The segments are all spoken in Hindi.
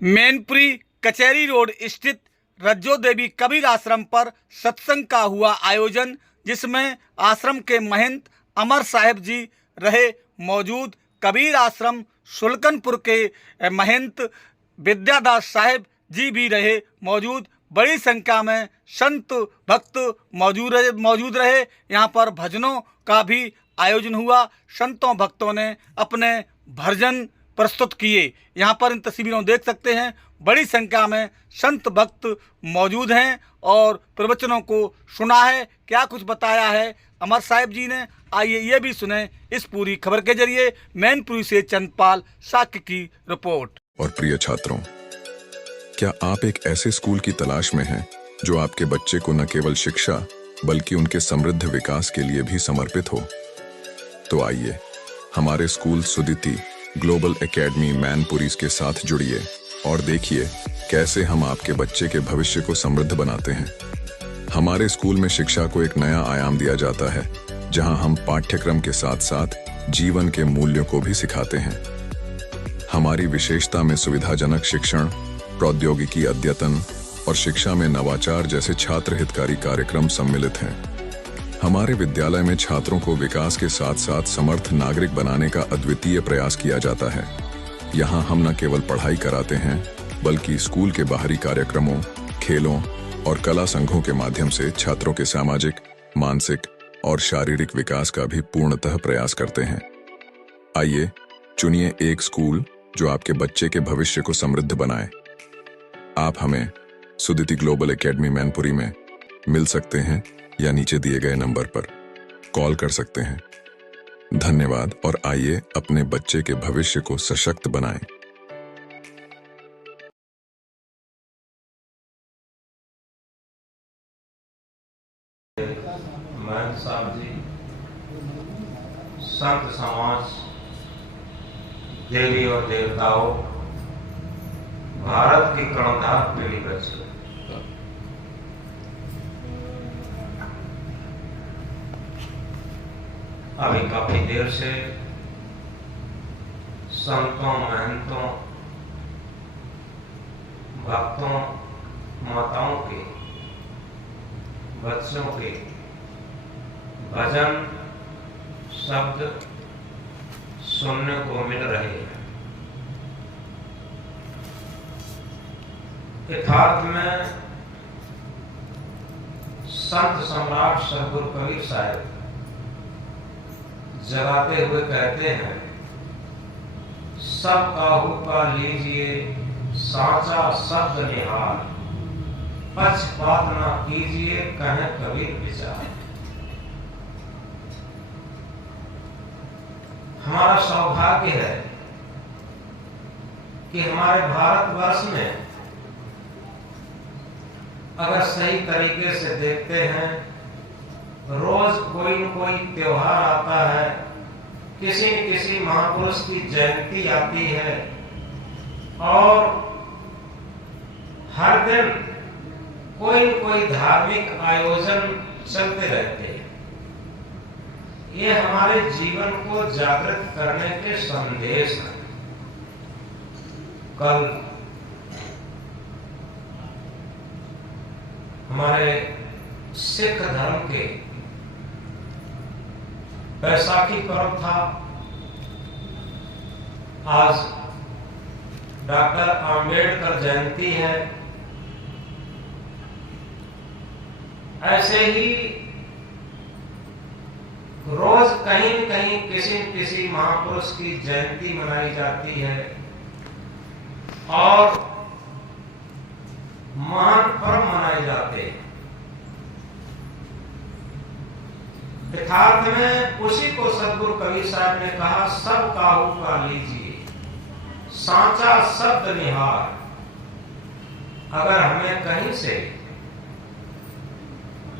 मैनपुरी कचहरी रोड स्थित रज्जो देवी कबीर आश्रम पर सत्संग का हुआ आयोजन, जिसमें आश्रम के महंत अमर साहेब जी रहे मौजूद। कबीर आश्रम सुल्कनपुर के महंत विद्यादास साहेब जी भी रहे मौजूद। बड़ी संख्या में संत भक्त मौजूद रहे। यहाँ पर भजनों का भी आयोजन हुआ। संतों भक्तों ने अपने भजन प्रस्तुत किए। यहाँ पर इन तस्वीरों देख सकते हैं, बड़ी संख्या में संत भक्त मौजूद हैं और प्रवचनों को सुना है। क्या कुछ बताया है अमर साहिब जी ने, आइए ये भी सुने इस पूरी खबर के जरिए। मैनपुरी से चंदपाल साक्य की रिपोर्ट। और प्रिय छात्रों, क्या आप एक ऐसे स्कूल की तलाश में हैं जो आपके बच्चे को न केवल शिक्षा बल्कि उनके समृद्ध विकास के लिए भी समर्पित हो? तो आइए हमारे school Suditi global academy Mainpuri के साथ जुड़िए और देखिए कैसे हम आपके बच्चे के भविष्य को समृद्ध बनाते हैं। हमारे स्कूल में शिक्षा को एक नया आयाम दिया जाता है, जहां हम पाठ्यक्रम के साथ साथ जीवन के मूल्यों को भी सिखाते हैं। हमारी विशेषता में सुविधाजनक शिक्षण, प्रौद्योगिकी अद्यतन और शिक्षा में नवाचार जैसे छात्र हितकारी कार्यक्रम सम्मिलित हैं। हमारे विद्यालय में छात्रों को विकास के साथ साथ समर्थ नागरिक बनाने का अद्वितीय प्रयास किया जाता है। यहाँ हम न केवल पढ़ाई कराते हैं, बल्कि स्कूल के बाहरी कार्यक्रमों, खेलों और कला संघों के माध्यम से छात्रों के सामाजिक, मानसिक और शारीरिक विकास का भी पूर्णतः प्रयास करते हैं। आइए चुनिए एक स्कूल जो आपके बच्चे के भविष्य को समृद्ध बनाए। आप हमें सुदिति ग्लोबल एकेडमी मैनपुरी में मिल सकते हैं या नीचे दिए गए नंबर पर कॉल कर सकते हैं। धन्यवाद और आइए अपने बच्चे के भविष्य को सशक्त बनाएं। महंत साहब जी, संत समाज, देवी और देवताओं, भारत की कर्णधार पीढ़ी बच्चे, अभी काफी देर से संतों, महंतों, भक्तों, माताओं के, बच्चों के भजन शब्द सुनने को मिल रहे हैं। यथार्थ में संत सम्राट सदगुरु कबीर साहब जगाते हुए कहते हैं, सब काहू का लीजिए साचा शब्द निहार, पक्षपात ना कीजिए कहे कबीर विचार। हमारा सौभाग्य है कि हमारे भारतवर्ष में अगर सही तरीके से देखते हैं, रोज कोई न कोई त्योहार आता है, किसी न किसी महापुरुष की जयंती आती है और हर दिन कोई न कोई धार्मिक आयोजन चलते रहते हैं। ये हमारे जीवन को जागृत करने के संदेश हैं। कल हमारे सिख धर्म के बैसाखी पर्व था। आज डॉक्टर आम्बेडकर जयंती है। ऐसे ही रोज कहीं न कहीं किसी न किसी महापुरुष की जयंती मनाई जाती है और महान पर्व मनाए जाते हैं। यथार्थ में उसी को सदगुरु कबीर साहब ने कहा, सब काहू का लीजिए सांचा शब्द निहार। अगर हमें कहीं से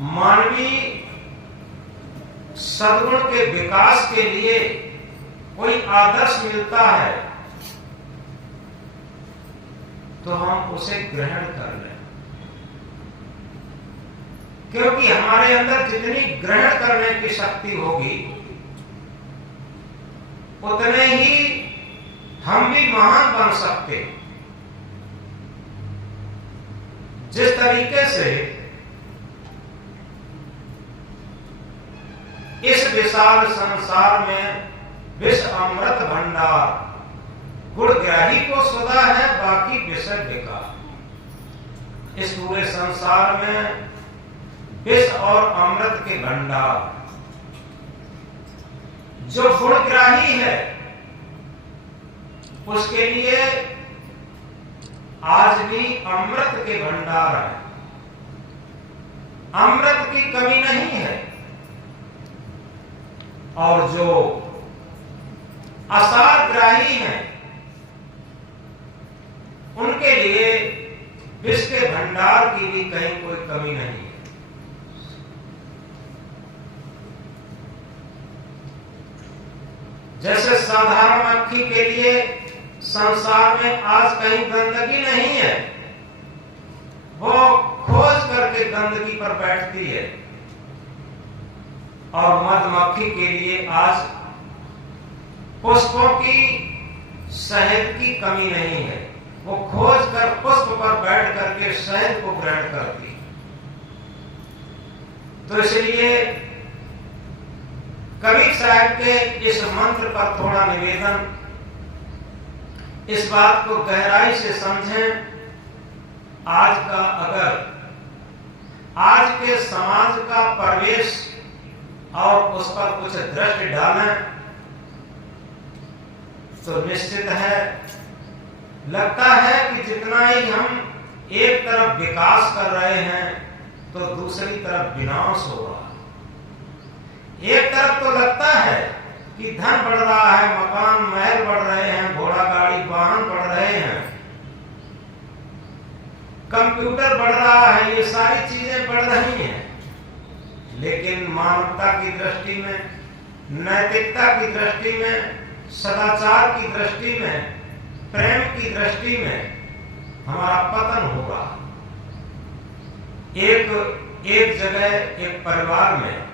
मानवीय सद्गुण के विकास के लिए कोई आदर्श मिलता है तो हम उसे ग्रहण कर लें, क्योंकि हमारे अंदर जितनी ग्रहण करने की शक्ति होगी उतने ही हम भी महान बन सकते। जिस तरीके से इस विशाल संसार में विष अमृत भंडार गुणग्राही को सुधा है, बाकी विषय बेकार। इस पूरे संसार में विष और अमृत के भंडार, जो गुणग्राही है उसके लिए आज भी अमृत के भंडार है, अमृत की कमी नहीं है। और जो असारग्राही हैं उनके लिए विष के भंडार की भी कहीं कोई कमी नहीं है। जैसे साधारण मक्खी के लिए संसार में आज कहीं गंदगी नहीं है, वो खोज करके गंदगी पर बैठती है, और मधुमक्खी के लिए आज पुष्पों की शहद की कमी नहीं है, वो खोज कर पुष्प पर बैठ करके शहद को ग्रहण करती। तो इसलिए कबीर साहब के इस मंत्र पर थोड़ा निवेदन, इस बात को गहराई से समझें। आज का अगर आज के समाज का परिवेश और उस पर कुछ दृष्टि डालें तो निश्चित है, लगता है कि जितना ही हम एक तरफ विकास कर रहे हैं तो दूसरी तरफ विनाश हो रहा है। एक तरफ तो लगता है कि धन बढ़ रहा है, मकान महल बढ़ रहे हैं, घोड़ा गाड़ी वाहन बढ़ रहे हैं, कंप्यूटर बढ़ रहा है, ये सारी चीजें बढ़ रही हैं, लेकिन मानवता की दृष्टि में, नैतिकता की दृष्टि में, सदाचार की दृष्टि में, प्रेम की दृष्टि में हमारा पतन होगा। एक जगह एक परिवार में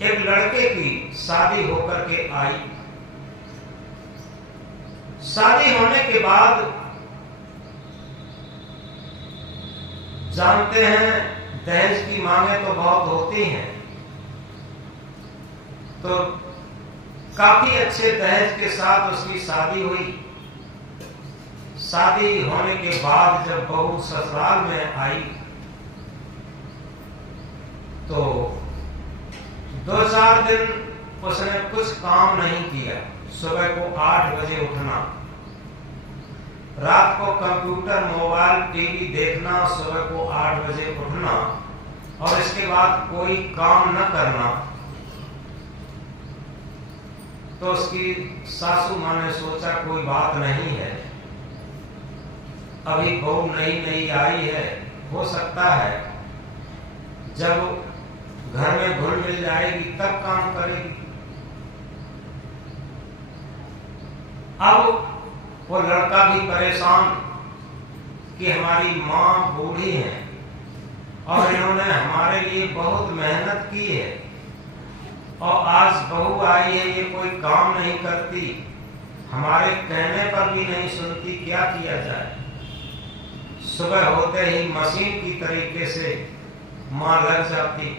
एक लड़के की शादी होकर के आई। शादी होने के बाद जानते हैं दहेज की मांगे तो बहुत होती हैं, तो काफी अच्छे दहेज के साथ उसकी शादी हुई। शादी होने के बाद जब बहू ससुराल में आई तो 2-4 दिन उसने कुछ काम नहीं किया। सुबह को 8 बजे उठना, रात को कंप्यूटर मोबाइल टीवी देखना, सुबह को 8 बजे उठना और इसके बाद कोई काम न करना। तो उसकी सासू माँ ने सोचा कोई बात नहीं है, अभी बहू नई आई है, हो सकता है जब घर में घुल मिल जाएगी तब काम करेगी। अब वो लड़का भी परेशान कि हमारी माँ बूढ़ी है और इन्होंने हमारे लिए बहुत मेहनत की है और आज बहू आई है, ये कोई काम नहीं करती, हमारे कहने पर भी नहीं सुनती, क्या किया जाए। सुबह होते ही मशीन की तरीके से माँ लग जाती।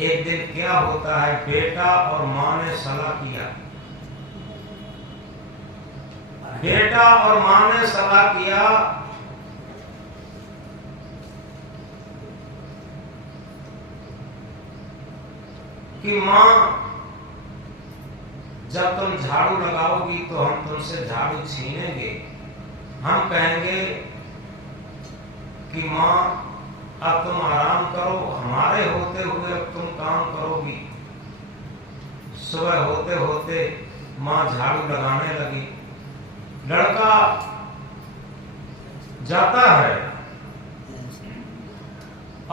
एक दिन क्या होता है, बेटा और माँ ने सलाह किया। बेटा और माँ ने सलाह किया कि माँ जब तुम झाड़ू लगाओगी तो हम तुमसे झाड़ू छीनेंगे। हम कहेंगे कि माँ अब तुम आराम करो, हमारे होते हुए अब तुम काम करोगी। सुबह होते होते माँ झाड़ू लगाने लगी। लड़का जाता है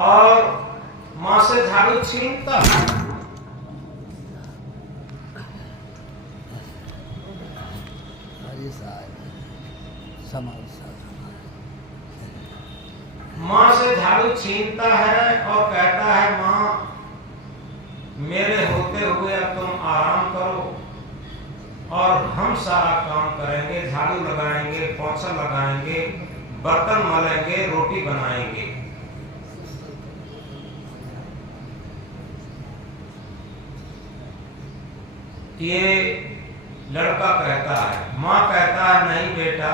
और माँ से झाड़ू छीनता है। माँ से झाड़ू छीनता है और कहता है माँ मेरे होते हुए अब तुम आराम करो और हम सारा काम करेंगे, झाड़ू लगाएंगे, पोछा लगाएंगे, बर्तन मलेंगे, रोटी बनाएंगे। ये लड़का कहता है, माँ कहता है नहीं बेटा,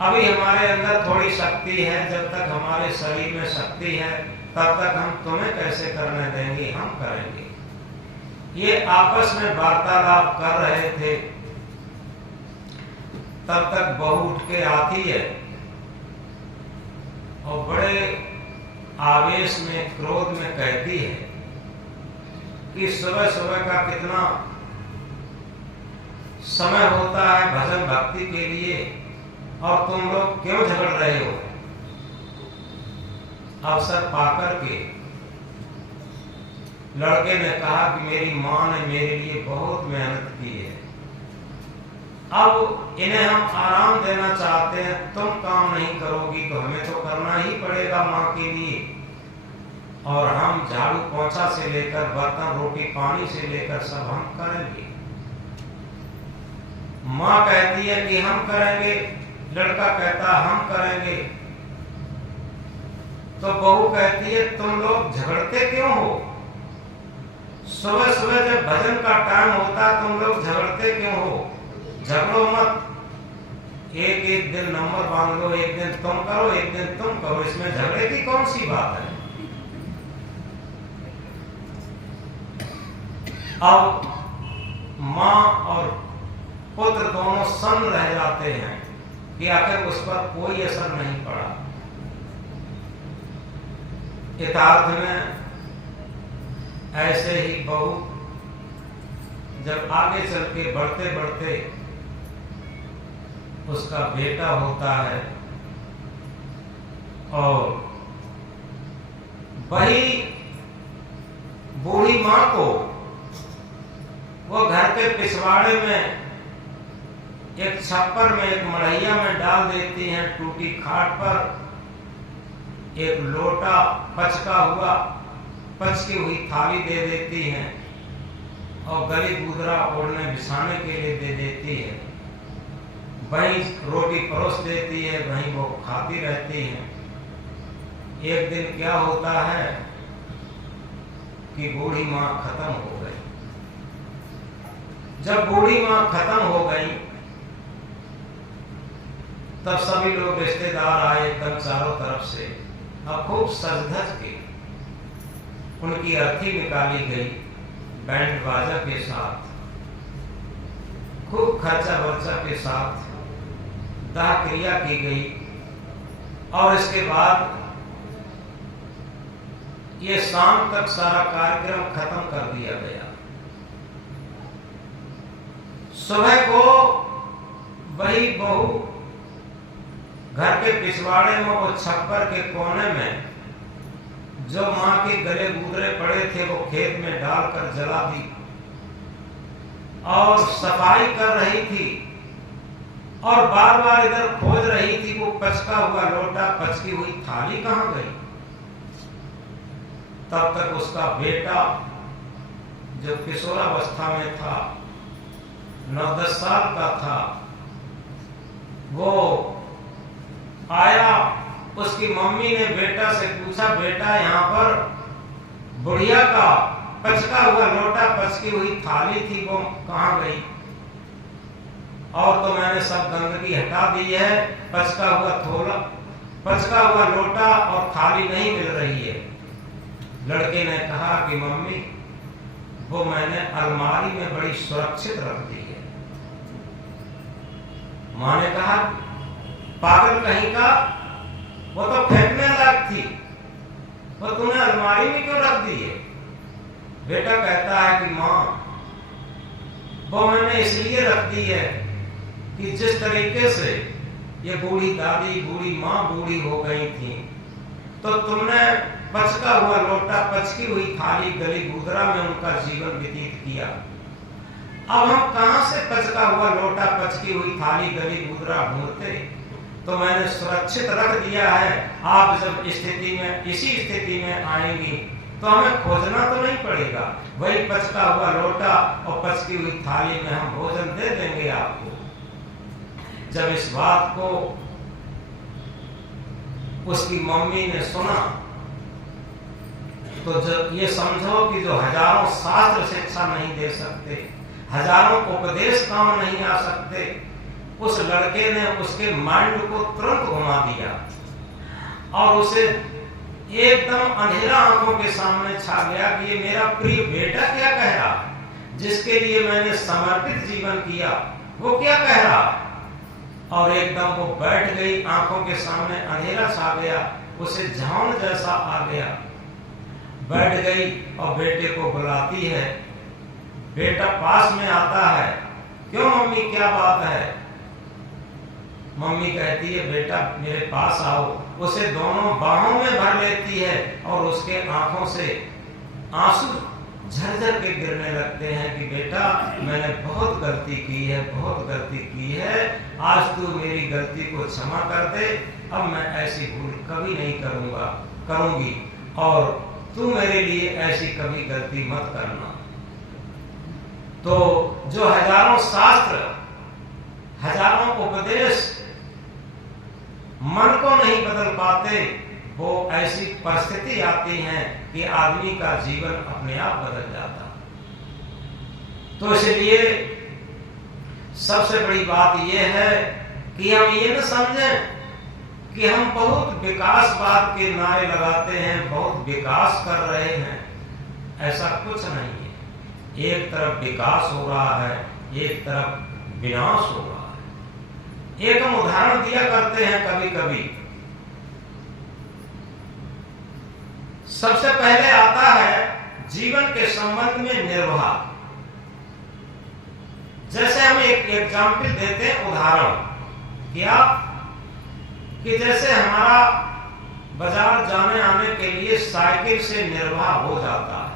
अभी हमारे अंदर थोड़ी शक्ति है, जब तक हमारे शरीर में शक्ति है तब तक हम तुम्हें कैसे करने देंगे, हम करेंगे। ये आपस में वार्तालाप कर रहे थे, तब तक बहू उठ के आती है और बड़े आवेश में, क्रोध में कहती है कि सुबह सुबह का कितना समय होता है भजन भक्ति के लिए और तुम लोग क्यों झगड़ रहे हो। अवसर पाकर के लड़के ने कहा कि मेरी माँ ने मेरे लिए बहुत मेहनत की है, अब इन्हें हम आराम देना चाहते हैं, तुम काम नहीं करोगी तो हमें तो करना ही पड़ेगा माँ के लिए, और हम झाड़ू पोंछा से लेकर बर्तन रोटी पानी से लेकर सब हम करेंगे। माँ कहती है कि हम करेंगे, लड़का कहता हम करेंगे, तो बहू कहती है तुम लोग झगड़ते क्यों हो, सुबह सुबह जब भजन का टाइम होता तुम लोग झगड़ते क्यों हो, झगड़ो मत, एक एक दिन नंबर बांध लो, एक दिन तुम करो एक दिन तुम करो, इसमें झगड़े की कौन सी बात है। अब माँ और पुत्र दोनों सन्न रह जाते हैं कि आखिर उस पर कोई असर नहीं पड़ा। यथार्थ में ऐसे ही बहू जब आगे चल के बढ़ते बढ़ते उसका बेटा होता है और वही बूढ़ी माँ को वो घर के पिछवाड़े में एक छप्पर में, एक मड़ैया में डाल देती हैं, टूटी खाट पर एक लोटा पचका हुआ, पचकी हुई थाली दे देती हैं और गली गुदरा ओढ़ने बिछाने के लिए दे देती है, वहीं रोटी परोस देती है, वहीं वो खाती रहती हैं। एक दिन क्या होता है कि बूढ़ी माँ खत्म हो गई। जब बूढ़ी माँ खत्म हो गई तब सभी लोग रिश्तेदार आए एकदम चारों तरफ से, अब खूब सज धज के उनकी अर्थी निकाली गई, बैंड बाजा के साथ, खूब खर्चा वर्चा के साथ दाह क्रिया की गई और इसके बाद ये शाम तक सारा कार्यक्रम खत्म कर दिया गया। सुबह को वही बहू घर के पिछवाड़े में वो छप्पर के कोने में जो माँ के गले गुदरे पड़े थे वो खेत में डालकर जला दी और सफाई कर रही थी और बार बार इधर खोज रही थी वो पचका हुआ लोटा, पचकी हुई थाली कहां गई। तब तक उसका बेटा जो किशोरावस्था में था, 9-10 साल का था, वो आया। उसकी मम्मी ने बेटा से पूछा, बेटा यहाँ पर बुढ़िया का पचका हुआ लोटा, पचकी हुई थाली थी, वो कहाँ गई। और तो मैंने सब गंदगी हटा दी है, पचका हुआ लोटा और थाली नहीं मिल रही है। लड़के ने कहा कि मम्मी वो मैंने अलमारी में बड़ी सुरक्षित रख दी है। माँ ने कहा पागल कहीं का, वो तो फेंकने लायक थी, वो तूने अलमारी में क्यों रख दी है। बेटा कहता है कि माँ वो मैंने इसलिए रख दी है कि जिस तरीके से ये बूढ़ी दादी, बूढ़ी माँ बूढ़ी हो गई थी, तो तुमने पचका हुआ लोटा, पचकी हुई थाली, गली गुदरा में उनका जीवन व्यतीत किया। अब हम कहां से पचका हुआ लोटा, पचकी हुई थाली, गली गुदरा ढूंढते, तो मैंने सुरक्षित रख दिया है। आप जब इसी स्थिति में आएंगी तो हमें खोजना तो नहीं पड़ेगा, वही पचका हुआ लोटा और पचकी हुई थाली में हम भोजन दे देंगे आपको। जब इस बात को उसकी मम्मी ने सुना तो ये समझो कि जो हजारों शास्त्र शिक्षा नहीं दे सकते, हजारों उपदेश काम नहीं आ सकते, उस लड़के ने उसके माइंड को तुरंत घुमा दिया और उसे एकदम अंधेरा आंखों के सामने छा गया कि ये मेरा प्रिय बेटा क्या कह रहा है, जिसके लिए मैंने समर्पित जीवन किया, वो क्या कह रहा। और एकदम वो बैठ गई, आंखों के सामने अंधेरा छा गया, उसे झांझ जैसा आ गया, बैठ गई और बेटे को बुलाती है। बेटा पास में आता है, क्यों मम्मी क्या बात है। मम्मी कहती है बेटा मेरे पास आओ, उसे दोनों बाहों में भर लेती है और उसके आंखों से आंसू झरझर के गिरने लगते हैं कि बेटा मैंने बहुत गलती की है, बहुत गलती की है, आज तू मेरी गलती को क्षमा कर दे, अब मैं ऐसी भूल कभी नहीं करूंगी और तू मेरे लिए ऐसी कभी गलती मत करना। तो जो हजारों शास्त्र, हजारों उपदेश मन को नहीं बदल पाते, वो ऐसी परिस्थिति आती है कि आदमी का जीवन अपने आप बदल जाता। तो इसलिए सबसे बड़ी बात यह है कि हम ये न समझें कि हम बहुत विकासवाद के नारे लगाते हैं, बहुत विकास कर रहे हैं, ऐसा कुछ नहीं है। एक तरफ विकास हो रहा है, एक तरफ विनाश हो रहा है। एक हम उदाहरण दिया करते हैं कभी कभी। सबसे पहले आता है जीवन के संबंध में निर्वाह। जैसे हम एक एग्जाम्पल देते हैं, उदाहरण क्या कि जैसे हमारा बाजार जाने आने के लिए साइकिल से निर्वाह हो जाता है,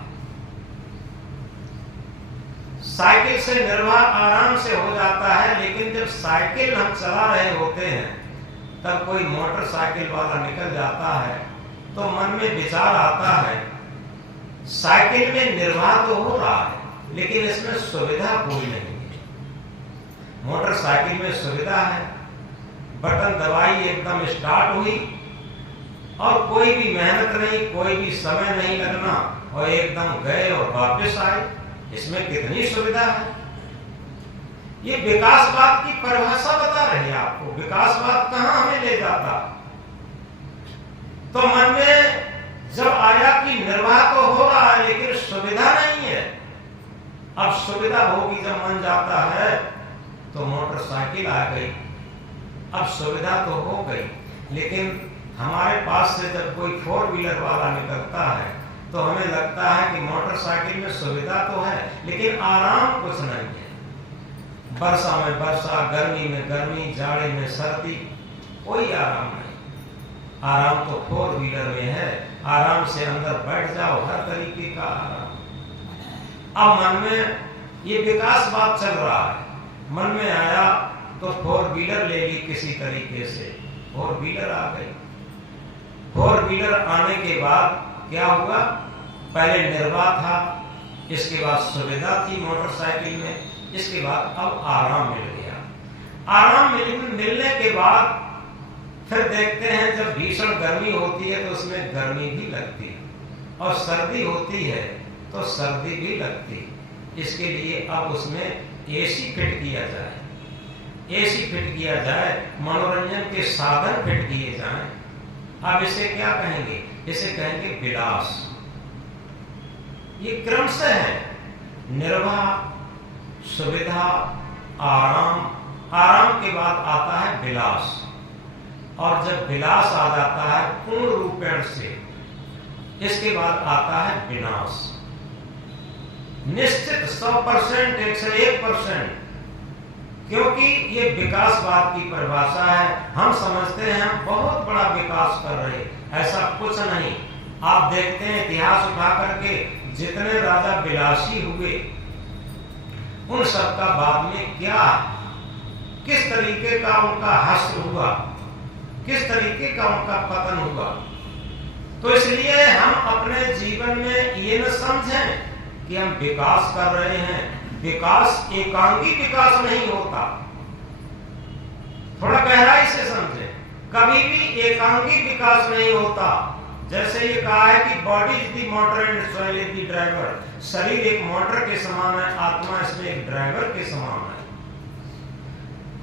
साइकिल से निर्वाह आराम से हो जाता है, लेकिन जब साइकिल हम चला रहे होते हैं तब कोई मोटरसाइकिल वाला निकल जाता है तो मन में विचार आता है साइकिल में निर्वाह तो हो रहा है लेकिन इसमें सुविधा कोई नहीं है। मोटरसाइकिल में सुविधा है, बटन दबाई एकदम स्टार्ट हुई और कोई भी मेहनत नहीं, कोई भी समय नहीं लगना और एकदम गए और वापस आए। इसमें कितनी सुविधा है। ये विकासवाद की परिभाषा बता रही है आपको। विकासवाद कहां हमें ले जाता। तो मन में जब आया कि निर्वाह तो हो रहा है लेकिन सुविधा नहीं है, अब सुविधा भोगी जब मन जाता है तो मोटरसाइकिल आ गई, अब सुविधा तो हो गई, लेकिन हमारे पास से जब कोई 4 व्हीलर वाला निकलता है तो हमें लगता है कि मोटरसाइकिल में सुविधा तो है लेकिन आराम कुछ नहीं है। वर्षा में वर्षा, गर्मी में गर्मी, जाड़े में सर्दी, कोई आराम नहीं। आराम तो 4 व्हीलर में है, आराम से अंदर बैठ जाओ, हर तरीके का आराम। अब मन में ये विकासवाद चल रहा है, मन में आया तो 4 व्हीलर ले ली किसी तरीके से, 4 व्हीलर आ गई। 4 व्हीलर आने के बाद क्या हुआ, पहले निर्वाह था, इसके बाद सुविधा थी मोटरसाइकिल में, इसके बाद अब आराम मिल गया। आराम मिलने के बाद फिर देखते हैं जब भीषण गर्मी होती है तो उसमें गर्मी भी लगती है और सर्दी होती है तो सर्दी भी लगती है। इसके लिए अब उसमें एसी फिट किया जाए, एसी फिट किया जाए, मनोरंजन के साधन फिट किए जाएं। अब इसे क्या कहेंगे, इसे कहेंगे विलास। ये क्रम से है, निर्वाह, सुविधा, आराम, आराम के बाद आता है विलास, और जब विलास आ जाता है पूर्ण रूपेण से, इसके बाद आता है विनाश। निश्चित 100%, 101%, क्योंकि ये विकासवाद की परिभाषा है। हम समझते हैं हम बहुत बड़ा विकास कर रहे, ऐसा कुछ नहीं। आप देखते हैं इतिहास उठा करके जितने राजा विलासी हुए उन सबका बाद में क्या, किस तरीके का उनका हश्र हुआ, किस तरीके का उनका पतन हुआ। तो इसलिए हम अपने जीवन में ये न समझें कि हम विकास कर रहे हैं। विकास एकांगी विकास नहीं होता, थोड़ा गहराई से समझें। कभी भी एकांगी विकास नहीं होता। जैसे ये कहा है कि body is the motor and soul is the driver. शरीर एक मोटर के समान है, आत्मा इसमें एक ड्राइवर के समान है।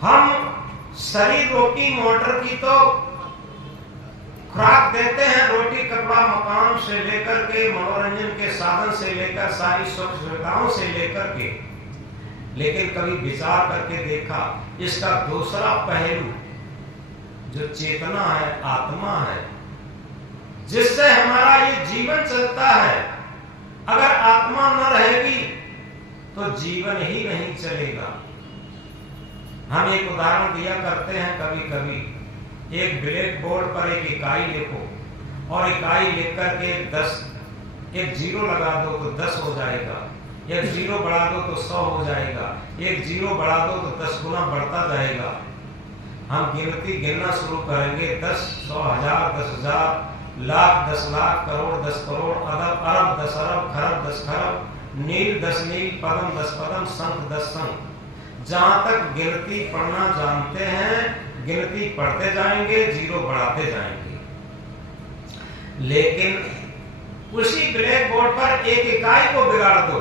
हम शरीर रूपी मोटर की तो खुराक देते हैं, रोटी कपड़ा मकान से लेकर के मनोरंजन के साधन से लेकर सारी सुख सुविधाओं से लेकर के, लेकिन कभी विचार करके देखा इसका दूसरा पहलू जो चेतना है, आत्मा है, जिससे हमारा ये जीवन चलता है, अगर आत्मा न रहेगी तो जीवन ही नहीं चलेगा। हम एक उदाहरण दिया करते हैं कभी कभी, एक ब्लैक बोर्ड पर एक इकाई लिखो और इकाई लिख करके 10 एक जीरो लगा दो तो 10 हो जाएगा, एक जीरो बढ़ा दो तो 100 हो जाएगा, एक जीरो बढ़ा दो तो 10 गुना बढ़ता जाएगा। हम गिनना शुरू करेंगे 10, 100, 1000, 10,000, लाख, 10 लाख, करोड़, 10 करोड़, अरब 10 अरब, खरब 10 खरब, नील 10 नील, पदम 10 पदम, संख 10 संख। जहां तक गिनती पढ़ना जानते हैं, गिनती पढ़ते जाएंगे, जीरो बढ़ाते जाएंगे। लेकिन उसी ब्लैक बोर्ड पर एक इकाई को बिगाड़ दो,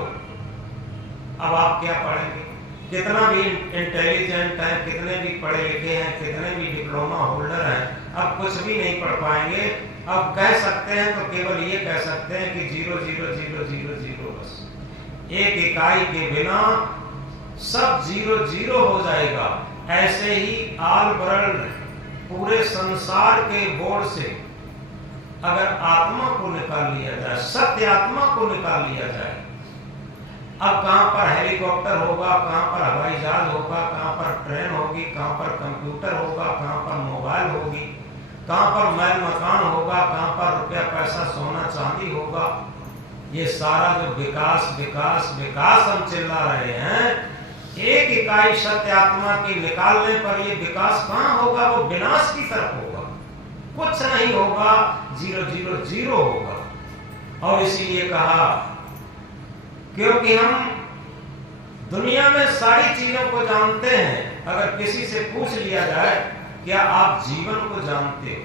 अब आप क्या पढ़ेंगे? कितना भी इंटेलिजेंट है, कितने भी पढ़े लिखे हैं, कितने भी डिप्लोमा होल्डर हैं, अब कुछ भी नहीं पढ़ पाएंगे। अब कह सकते हैं तो केवल ये कह सकते हैं कि 0 0 0 0 0 बस। एक इकाई के बिना सब 0 0 हो जाएगा। ऐसे ही ऑल वर्ल्ड पूरे संसार के बोर्ड से अगर आत्मा को निकाल लिया जाए, सत्य आत्मा को निकाल लिया जाए, अब कहां पर हेलीकॉप्टर होगा, कहां पर हवाई जहाज होगा, कहां पर ट्रेन होगी, कहां पर कंप्यूटर होगा, कहां पर मोबाइल होगी, कहां पर महल मकान होगा, कहां पर रुपया पैसा सोना चांदी होगा। ये सारा जो विकास विकास विकास हम चिल्ला रहे हैं, एक इकाई सत्य आत्मा की निकालने पर ये विकास कहां होगा? वो विनाश की तरफ होगा, कुछ नहीं होगा, 0 0 0 होगा। और इसीलिए कहा क्योंकि हम दुनिया में सारी चीजों को जानते हैं, अगर किसी से पूछ लिया जाए क्या आप जीवन को जानते हो?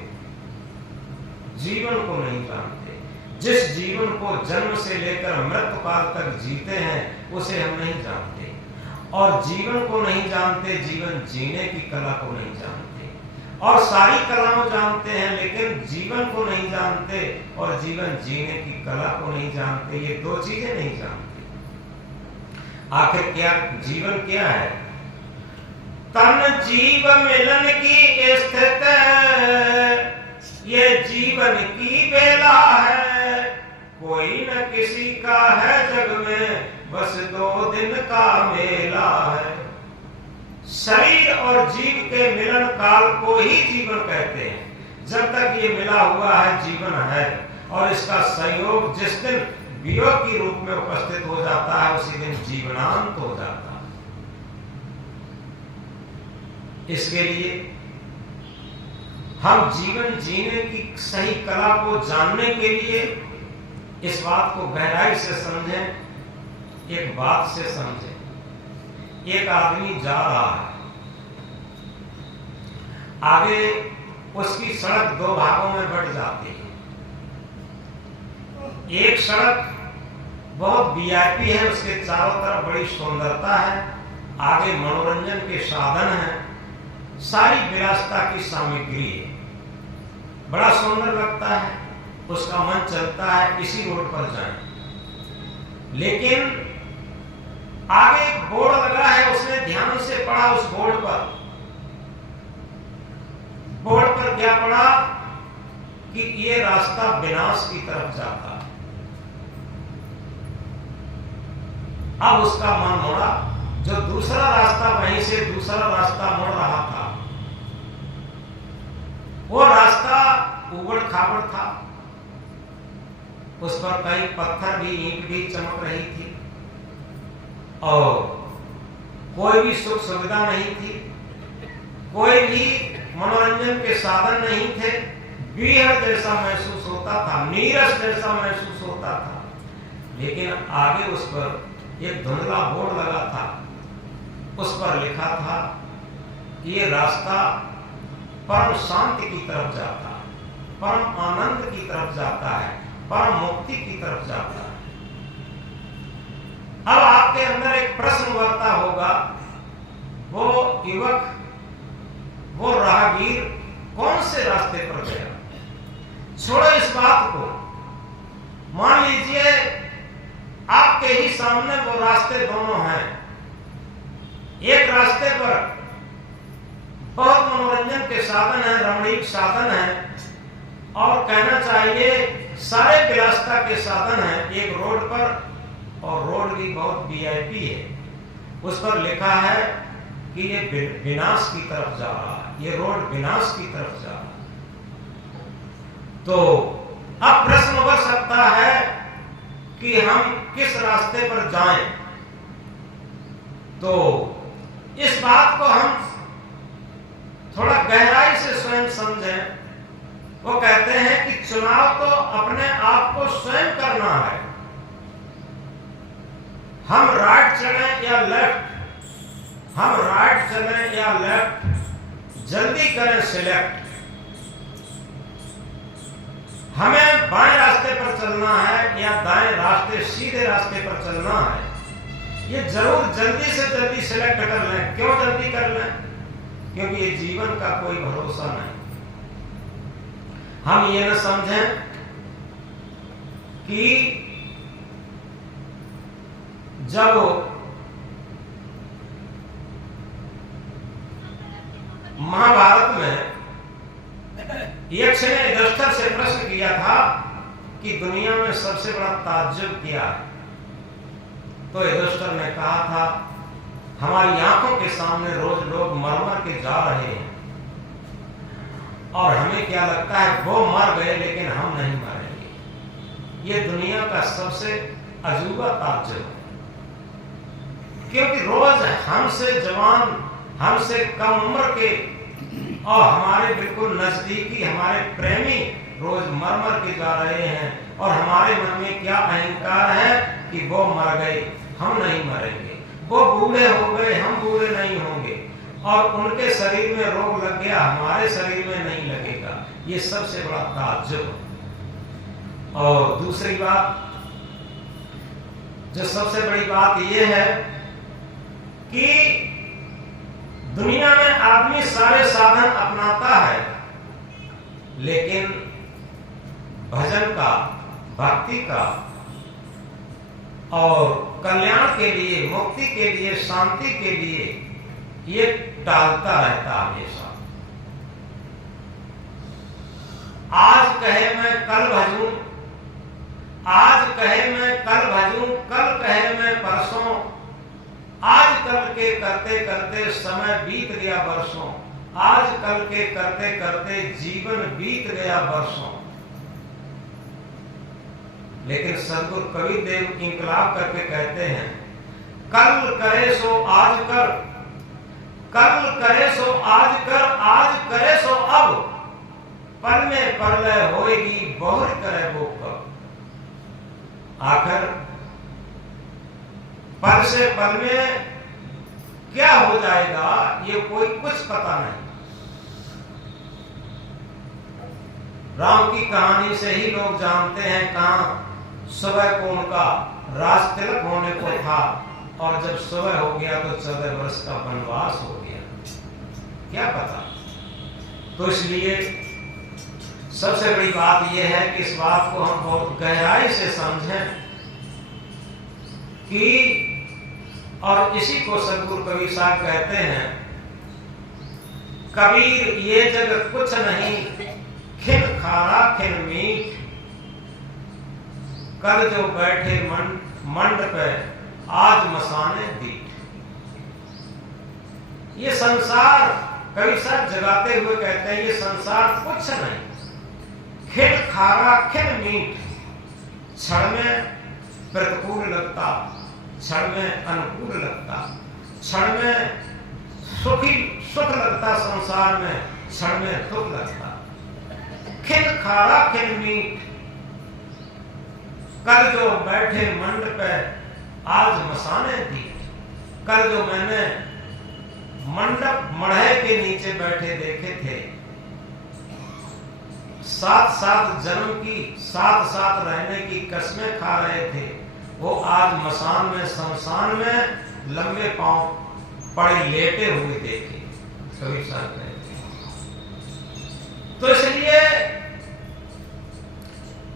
जीवन को नहीं जानते। जिस जीवन को जन्म से लेकर मृत्यु काल तक जीते हैं उसे हम नहीं जानते, और जीवन को नहीं जानते, जीवन जीने की कला को नहीं जानते, और सारी कलाओं जानते हैं लेकिन जीवन को नहीं जानते और जीवन जीने की कला को नहीं जानते। ये दो चीजें नहीं जानते। आखिर क्या जीवन क्या है? तन जीव मिलन की स्थित, ये जीवन की बेला है, कोई न किसी का है जग में, बस 2 दिन का मेला है। शरीर और जीव के मिलन काल को ही जीवन कहते हैं। जब तक ये मिला हुआ है जीवन है, और इसका संयोग जिस दिन वियोग की रूप में उपस्थित हो जाता है उसी दिन जीवनांत हो जाता है। इसके लिए हम जीवन जीने की सही कला को जानने के लिए इस बात को गहराई से समझें, एक बात से समझें। एक आदमी जा रहा है, आगे उसकी सड़क 2 भागों में बढ़ जाती है। एक सड़क बहुत वीआईपी है, उसके चारों तरफ बड़ी सुंदरता है, आगे मनोरंजन के साधन हैं, सारी विलासिता की सामग्री है, बड़ा सुंदर लगता है, उसका मन चलता है इसी रोड पर जाएं। लेकिन आगे एक बोर्ड लगा है, उसने ध्यान से पढ़ा उस बोर्ड पर। बोर्ड पर क्या पढ़ा कि ये रास्ता विनाश की तरफ जाता है। अब उसका मन मुड़ा, जो दूसरा रास्ता वहीं से दूसरा रास्ता मुड़ रहा था, वो रास्ता उबड़ खाबड़ था, उस पर कई पत्थर भी ईंट भी चमक रही थी, और कोई भी सुख सुविधा नहीं थी, कोई भी मनोरंजन के साधन नहीं थे। बीहड़ जैसा महसूस होता था, नीरस जैसा महसूस होता था। लेकिन आगे उस पर एक धुंधला बोर्ड लगा था, उस पर लिखा था कि ये रास्ता परम शांति की तरफ जाता है, परम आनंद की तरफ जाता है, परम मुक्ति की तरफ जाता है। अब आपके अंदर एक प्रश्न उभरता होगा, वो युवक, वो राहगीर कौन से रास्ते पर गया? छोड़ो इस बात को, मान लीजिए आपके ही सामने वो रास्ते दोनों हैं। एक रास्ते पर बहुत मनोरंजन के साधन है, रमणीक साधन है, और कहना चाहिए सारे विलासिता के साधन है एक रोड पर, और रोड भी बहुत वीआईपी है। उस पर लिखा है कि ये विनाश की तरफ जा रहा है, ये रोड विनाश की तरफ जा रहा है। तो अब प्रश्न उभर सकता है कि हम किस रास्ते पर जाएं। तो इस बात को हम थोड़ा गहराई से स्वयं समझें। वो कहते हैं कि चुनाव तो अपने आप को स्वयं करना है। हम राइट चलें या लेफ्ट, हम राइट चलें या लेफ्ट, जल्दी करें सिलेक्ट। हमें बाएं रास्ते पर चलना है या दाएं रास्ते, सीधे रास्ते पर चलना है, ये जरूर जल्दी से जल्दी सिलेक्ट कर लें। क्यों जल्दी कर लें? क्योंकि ये जीवन का कोई भरोसा नहीं। हम ये न समझें कि जब महाभारत में यक्ष ने युधिष्ठिर से प्रश्न किया था कि दुनिया में सबसे बड़ा ताज्जुब क्या है, तो युधिष्ठिर ने कहा था हमारी आंखों के सामने रोज लोग मर मर के जा रहे हैं, और हमें क्या लगता है वो मर गए लेकिन हम नहीं मरेंगे। ये दुनिया का सबसे अजूबा ताज्जुब है, क्योंकि रोज हमसे जवान, हमसे कम उम्र के और हमारे बिल्कुल नजदीकी, हमारे प्रेमी रोज मर मर के जा रहे हैं, और हमारे मन में क्या अहंकार है कि वो मर गए, हम नहीं मरेंगे, वो बूढ़े हो गए, हम बूढ़े नहीं होंगे, और उनके शरीर में रोग लग गया, हमारे शरीर में नहीं लगेगा। ये सबसे बड़ा ताज्जुब। और दूसरी बात, जो सबसे बड़ी बात ये है कि दुनिया में आदमी सारे साधन अपनाता है, लेकिन भजन का, भक्ति का और कल्याण के लिए, मुक्ति के लिए, शांति के लिए ये टालता रहता हमेशा। आज कहे मैं कल भजूं, आज कहे मैं कल भजूं, कल कहे मैं परसों, आज कल के करते करते समय बीत गया वर्षों, आज कल के करते करते जीवन बीत गया वर्षों। लेकिन सदगुरु कबीर देव इंकलाब करके कहते हैं, कल करे सो आज कर, कल करे सो आज कर, आज करे सो अब, पल में परलय होएगी, बहुर करे वो कब। आखिर पल से पल में क्या हो जाएगा ये कोई कुछ पता नहीं। राम की कहानी से ही लोग जानते हैं कहां सुबह को उनका राज तिलक होने को था, और जब सुबह हो गया तो 14 वर्ष का वनवास हो गया, क्या पता। तो इसलिए सबसे बड़ी बात यह है कि इस बात को हम बहुत गहराई से समझें कि, और इसी को सदगुरु कबीर साहब कहते हैं, कबीर ये जग कुछ नहीं, खिन खारा खिन मीठ, कल जो बैठे मंड पे आज मसाने दीठ। ये संसार, कबीर साहब जगाते हुए कहते हैं, ये संसार कुछ नहीं, खिन खारा खिन मीठ, क्षण में प्रतिकूल लगता, क्षण में अनुकूल लगता, क्षण में सुख लगता संसार में, क्षण में दुख लगता। खिन खारा खिन मीठ, कल जो बैठे मंड पे आज मसाने दी। कल जो मैंने मंडप मढ़े के नीचे बैठे देखे थे, साथ साथ जन्म की, साथ साथ रहने की कस्में खा रहे थे, वो आज मसान में, शमशान में लंबे पांव पड़े लेटे हुए देखे। कबीर साहब कहते हैं। तो इसलिए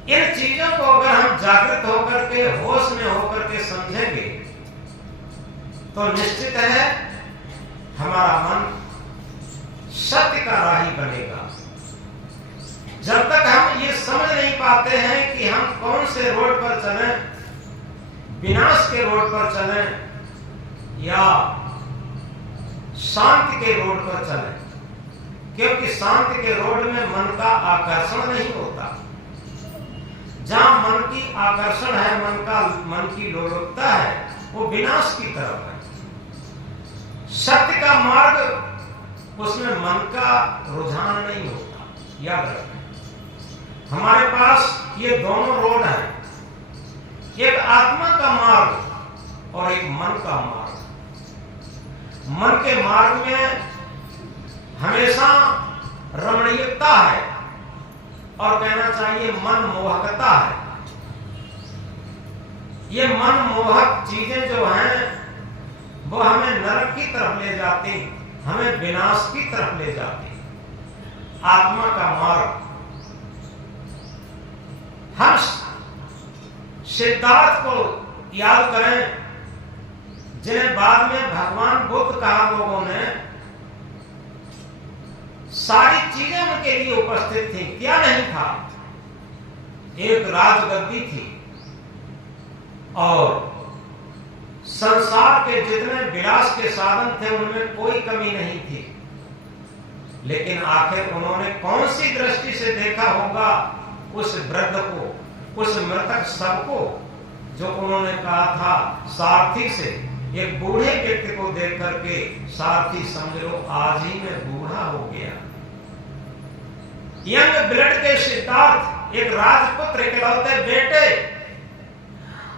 इन चीजों को अगर हम जागृत होकर के, होश में होकर के समझेंगे तो निश्चित है हमारा मन सत्य का राही बनेगा। जब तक हम ये समझ नहीं पाते हैं कि हम कौन से रोड पर चलें, विनाश के रोड पर चलें या शांति के रोड पर चलें, क्योंकि शांति के रोड में मन का आकर्षण नहीं होता। जहां मन की आकर्षण है, मन की लोलुपता है, वो विनाश की तरफ है। सत्य का मार्ग, उसमें मन का रुझान नहीं होता। याद रखें, हमारे पास ये दोनों रोड हैं, एक आत्मा का मार्ग और एक मन का मार्ग। मन के मार्ग में हमेशा रमणीयता है और कहना चाहिए मन मोहकता है। ये मन मोहक चीजें जो हैं वो हमें नरक की तरफ ले जाती, हमें विनाश की तरफ ले जाती। आत्मा का मार्ग, हम सिद्धार्थ को याद करें, जिन्हें बाद में भगवान बुद्ध कहा लोगों ने। सारी चीजें उनके लिए उपस्थित थी, क्या नहीं था? एक राजगद्दी थी और संसार के जितने विलास के साधन थे उनमें कोई कमी नहीं थी। लेकिन आखिर उन्होंने कौन सी दृष्टि से देखा होगा उस वृद्ध को, उस मृतक शव को, जो उन्होंने कहा था सारथी से, एक बूढ़े व्यक्ति को देख करके सारथी समझ लो आज ही मैं बूढ़ा हो गया। यंग ब्लड के सिद्धार्थ, एक राजपुत्र, इकलौते बेटे,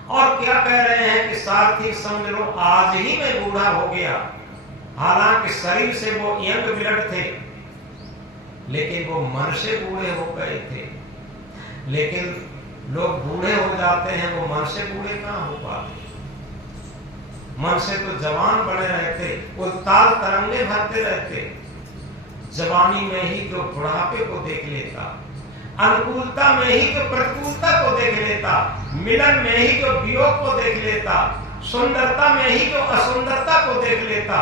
और क्या कह रहे हैं कि सारथी समझ लो आज ही मैं बूढ़ा हो गया। हालांकि शरीर से वो यंग ब्लड थे, लेकिन वो मन से बूढ़े हो गए थे। लेकिन लोग बूढ़े हो जाते हैं, वो मन से बूढ़े कहां हो पाते? मन से तो जवान बने रहते, उताल तरंगे भरते रहते। जवानी में ही जो बुढ़ापे को देख लेता, अनुकूलता में ही जो प्रतिकूलता को देख लेता, मिलन में ही जो वियोग को देख लेता, सुंदरता में ही जो असुंदरता को देख लेता,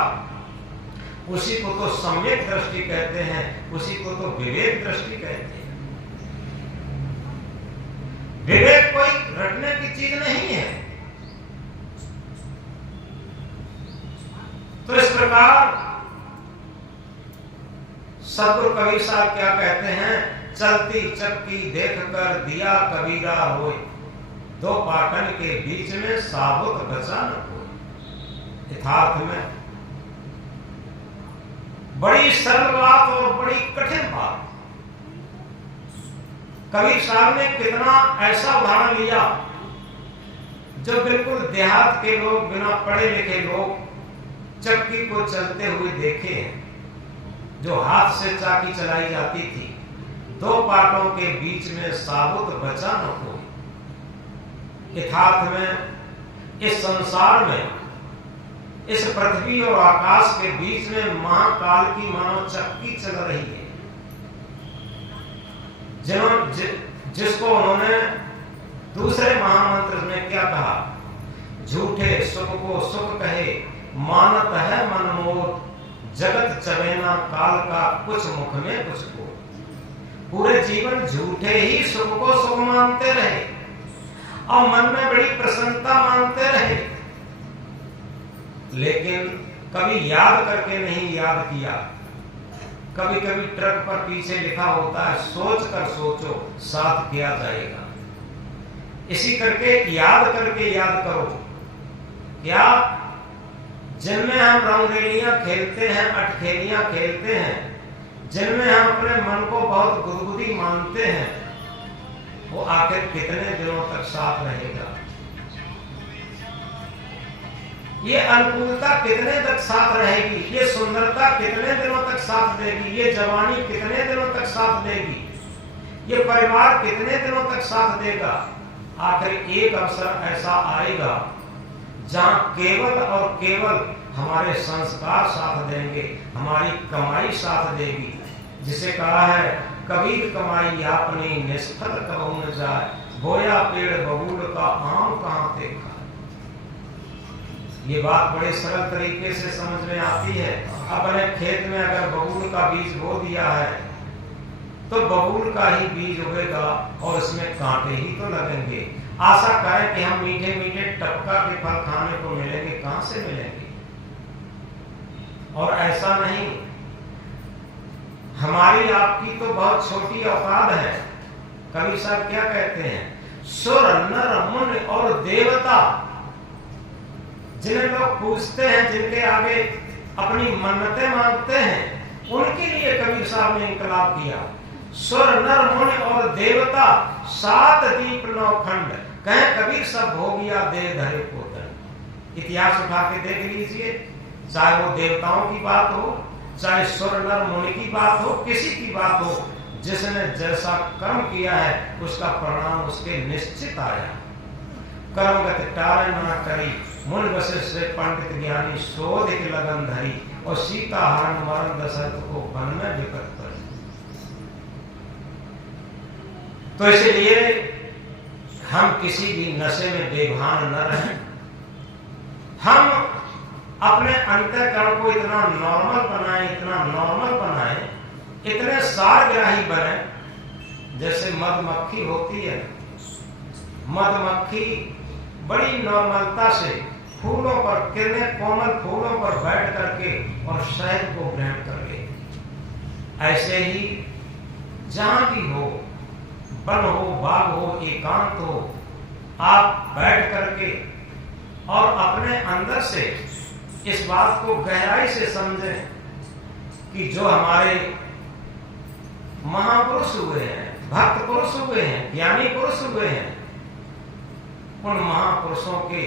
उसी को तो सम्यक दृष्टि कहते हैं, उसी को तो विवेक दृष्टि कहते हैं। विवेक कोई रटने की चीज नहीं है। तो इस प्रकार सदगुरु कबीर साहब क्या कहते हैं? चलती चक्की देख कर दिया कबीरा होए, दो पाटन के बीच में साबुत बचा न कोई। यथार्थ में बड़ी सरल बात और बड़ी कठिन बात। कबीर साहब ने कितना ऐसा उदाहरण लिया जो बिल्कुल देहात के लोग, बिना पढ़े लिखे लोग चक्की को चलते हुए देखे हैं। जो हाथ से चाकी चलाई जाती थी, दो पाटों के बीच में साबुत बचा न कोई। यथार्थ में इस संसार में, इस पृथ्वी और आकाश के बीच में महाकाल की मानो चक्की चल रही है, जिसको उन्होंने दूसरे महामंत्र में क्या कहा? झूठे सुख को सुख कहे, मानत है मनमोद, जगत चबेना काल का कुछ मुख में कुछ को। पूरे जीवन झूठे ही सुख को सुख मानते रहे और मन में बड़ी प्रसन्नता मानते रहे, लेकिन कभी याद करके नहीं याद किया। कभी कभी ट्रक पर पीछे लिखा होता है, सोच कर सोचो साथ किया जाएगा। इसी करके याद करके याद करो। क्या जिनमें हम रंगरेलियां खेलते हैं, अटखेलियां खेलते हैं, जिनमें हम अपने मन को बहुत गुदगुदी मानते हैं, वो आखिर कितने दिनों तक साथ रहेगा? ये अनुकूलता कितने तक साथ रहेगी? ये सुंदरता कितने दिनों तक साथ देगी? ये जवानी कितने दिनों तक साथ देगी? ये परिवार कितने दिनों तक साथ देगा? आखिर एक अवसर ऐसा आएगा जहां केवल और केवल हमारे संस्कार साथ देंगे, हमारी कमाई साथ देगी। जिसे कहा है कबीर कमाई अपनी निष्फल कबहू न जाए, बोया पेड़ बबूल का आम कहां देखा। ये बात बड़े सरल तरीके से समझ में आती है। अपने खेत में अगर बबूल का बीज बो दिया है तो बबूल का ही बीज उगेगा और उसमें कांटे ही तो लगेंगे। आशा करें कि हम मीठे मीठे टपका के फल खाने को मिलेंगे, कहां से मिलेंगे? और ऐसा नहीं, हमारी आपकी तो बहुत छोटी औकात है। कवि साहब क्या कहते हैं? सुर नर मुनि और देवता, जिन्हें लोग पूछते हैं, जिनके आगे अपनी मन्नतें मांगते हैं, उनके लिए कबीर साहब ने इंकलाब किया। सुर नर मुनि और देवता, 7 दीप 9 खंड, कहे कबीर सब हो गया दे धरे पोतन। इतिहास उठा के देख लीजिए, चाहे वो देवताओं की बात हो, चाहे सुर नर मुनि की बात हो, किसी की बात हो, जिसने जैसा कर्म किया है उसका परिणाम उसके निश्चित आया। कर्मगत टारे ना करी, मुनि वशिष्ठ से पंडित ज्ञानी, शोध के लगन धरी, और सीता हरण मरण दशरथ को वन में विकट पड़ी। तो इसलिए हम किसी भी नशे में बेभान न रहें। हम अपने अंतःकरण को इतना नॉर्मल बनाएं, इतना नॉर्मल बनाएं, इतने सारग्राही बने जैसे मधुमक्खी होती है। मधुमक्खी बड़ी नॉर्मलता से फूलों पर, कितने कोमल फूलों पर बैठ करके और शहद को ग्रहण कर ले। ऐसे ही जहां भी हो, वन हो, बाग हो, एकांत हो, आप बैठ करके और अपने अंदर से इस बात को गहराई से समझें कि जो हमारे महापुरुष हुए हैं, भक्त पुरुष हुए हैं, ज्ञानी पुरुष हुए हैं, उन महापुरुषों के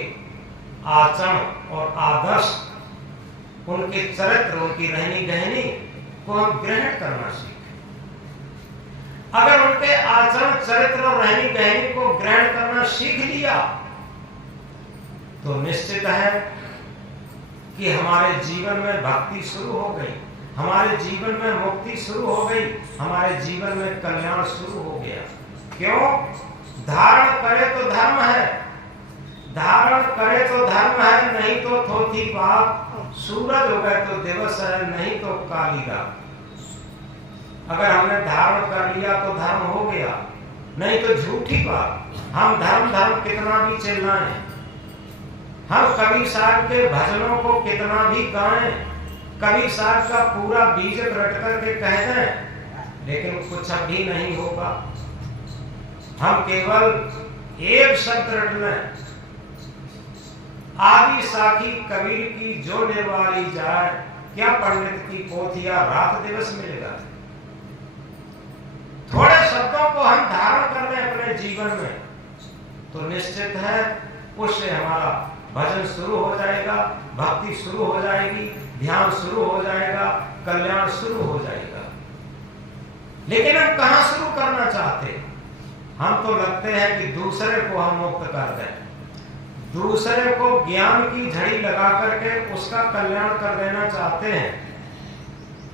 आचरण और आदर्श, उनके चरित्र, उनकी रहनी गहनी को हम ग्रहण करना सीखें। अगर उनके आचरण, चरित्र और रहनी गहनी को ग्रहण करना सीख लिया तो निश्चित है कि हमारे जीवन में भक्ति शुरू हो गई, हमारे जीवन में मुक्ति शुरू हो गई, हमारे जीवन में कल्याण शुरू हो गया। क्यों? धारण करे तो धर्म है, धारण करे तो धर्म है, नहीं तो थोथी पाप, सूरज हो गए तो दिवस है, नहीं तो काली रात। अगर हमने धारण कर लिया तो धर्म हो गया, नहीं तो झूठी बात। हम धर्म धर्म कितना भी चिल्लाएं, हम कबीर साहब के भजनों को कितना भी गाएं, कबीर साहब का पूरा बीज रट करके कह दें, लेकिन कुछ भी नहीं होगा। हम केवल एक शब्द रट लें, आदि साखी कबीर की जो निर्वाली जाए, क्या पंडित की पोथिया रात दिवस मिलेगा। थोड़े शब्दों को हम धारण कर लें अपने जीवन में तो निश्चित है उससे हमारा भजन शुरू हो जाएगा, भक्ति शुरू हो जाएगी, ध्यान शुरू हो जाएगा, कल्याण शुरू हो जाएगा। लेकिन हम कहां शुरू करना चाहते? हम तो लगते हैं कि दूसरे को हम मुक्त कर दें, दूसरे को ज्ञान की झड़ी लगा करके उसका कल्याण कर देना चाहते हैं।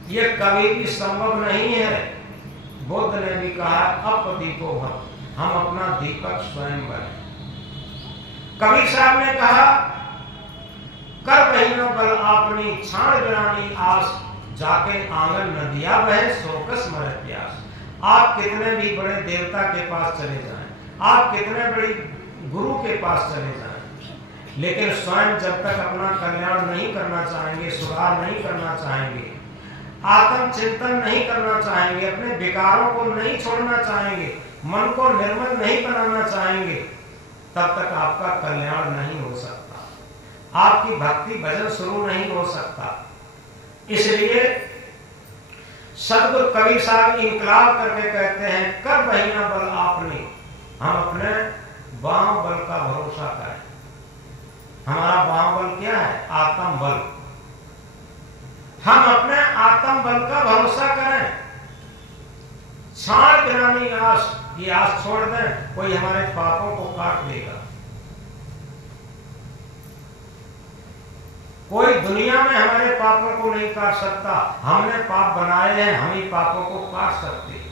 यह कभी भी संभव नहीं है। बुद्ध ने भी कहा अपदीपो भव, हम अपना दीपक स्वयं बने। कबीर साहब ने कहा कर बहिनो बल आपनी, छाण बिरानी आस, जाके आंगन नदिया बहे सोकस मर प्यास। आप कितने भी बड़े देवता के पास चले जाएं, आप कितने बड़े गुरु के पास चले जाएं, लेकिन स्वयं जब तक अपना कल्याण नहीं करना चाहेंगे, सुधार नहीं करना चाहेंगे, आत्म चिंतन नहीं करना चाहेंगे, अपने विकारों को नहीं छोड़ना चाहेंगे, मन को निर्मल नहीं बनाना चाहेंगे, तब तक आपका कल्याण नहीं हो सकता, आपकी भक्ति भजन शुरू नहीं हो सकता। इसलिए सदगुरु कबीर साहब इंकलाब करके कहते हैं कर बहिना बल आपने, हम अपने बाम बल का भरोसा करें। हमारा बाम बल क्या है? आत्म बल। हम अपने आत्म बल का भरोसा करें। छाण बिना जानी आस, ये आस छोड़ दें कोई हमारे पापों को काट देगा। कोई दुनिया में हमारे पापों को नहीं काट सकता। हमने पाप बनाए हैं, हम ही पापों को काट सकते।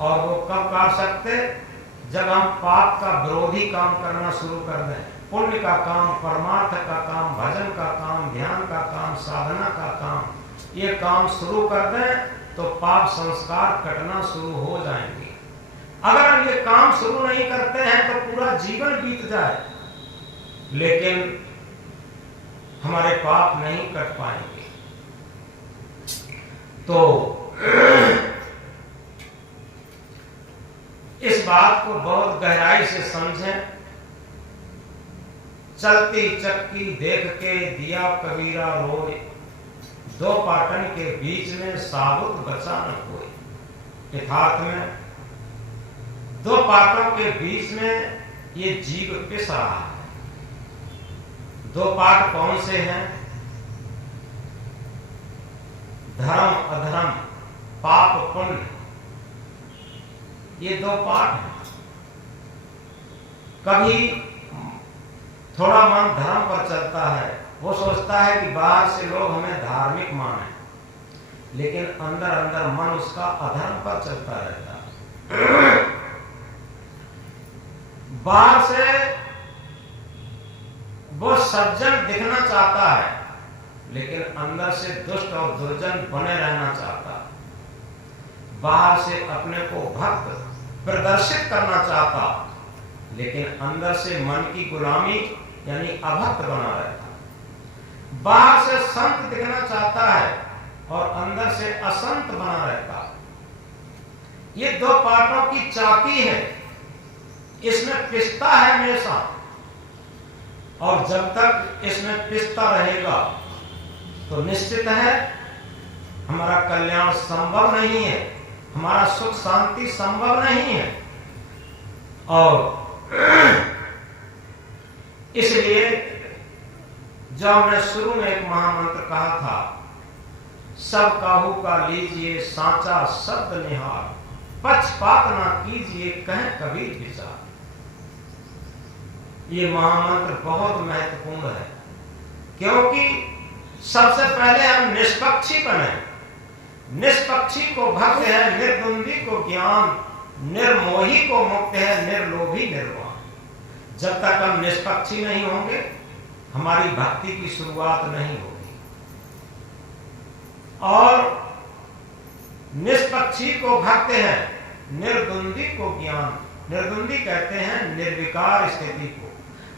और वो कब काट सकते? जब हम पाप का विरोधी काम करना शुरू कर दें। पुण्य का काम, परमार्थ का काम, भजन का काम, ध्यान का काम, साधना का काम, ये काम शुरू कर दें तो पाप संस्कार कटना शुरू हो जाएंगे। अगर हम ये काम शुरू नहीं करते हैं तो पूरा जीवन बीत जाए लेकिन हमारे पाप नहीं कट पाएंगे। तो इस बात को बहुत गहराई से समझें। चलती चक्की देख के दिया कबीरा रोए, दो पाटन के बीच में साबुत बचा न कोई। यथार्थ में दो पाटों के बीच में ये जीव पिस रहा है। दो पाठ कौन से हैं? धर्म अधर्म, पाप पुण्य, ये दो पाठ हैं। कभी थोड़ा मन धर्म पर चलता है, वो सोचता है कि बाहर से लोग हमें धार्मिक माने, लेकिन अंदर अंदर मन उसका अधर्म पर चलता रहता है। बाहर से वो सज्जन दिखना चाहता है लेकिन अंदर से दुष्ट और दुर्जन बने रहना चाहता है। बाहर से अपने को भक्त प्रदर्शित करना चाहता लेकिन अंदर से मन की गुलामी यानी अभक्त बना रहता। बाहर से संत दिखना चाहता है और अंदर से असंत बना रहता। ये दो पाटों की चाकी है, इसमें पिसता है हमेशा। और जब तक इसमें पिसता रहेगा तो निश्चित है हमारा कल्याण संभव नहीं है, हमारा सुख शांति संभव नहीं है। और इसलिए जो हमने शुरू में एक महामंत्र कहा था, सब काहू का लीजिए सांचा शब्द निहार, पक्षपात ना कीजिए कहें कबीर विचार। ये महामंत्र बहुत महत्वपूर्ण है क्योंकि सबसे पहले हम निष्पक्षी बने। निष्पक्षी को भक्त है, निर्द्वंदी को ज्ञान, निर्मोही को मुक्त है, निर्लोभी निर्वाण। जब तक हम निष्पक्षी नहीं होंगे हमारी भक्ति की शुरुआत नहीं होगी। और निष्पक्षी को भक्त है, निर्द्वंदी को ज्ञान। निर्द्वंदी कहते हैं निर्विकार स्थिति को।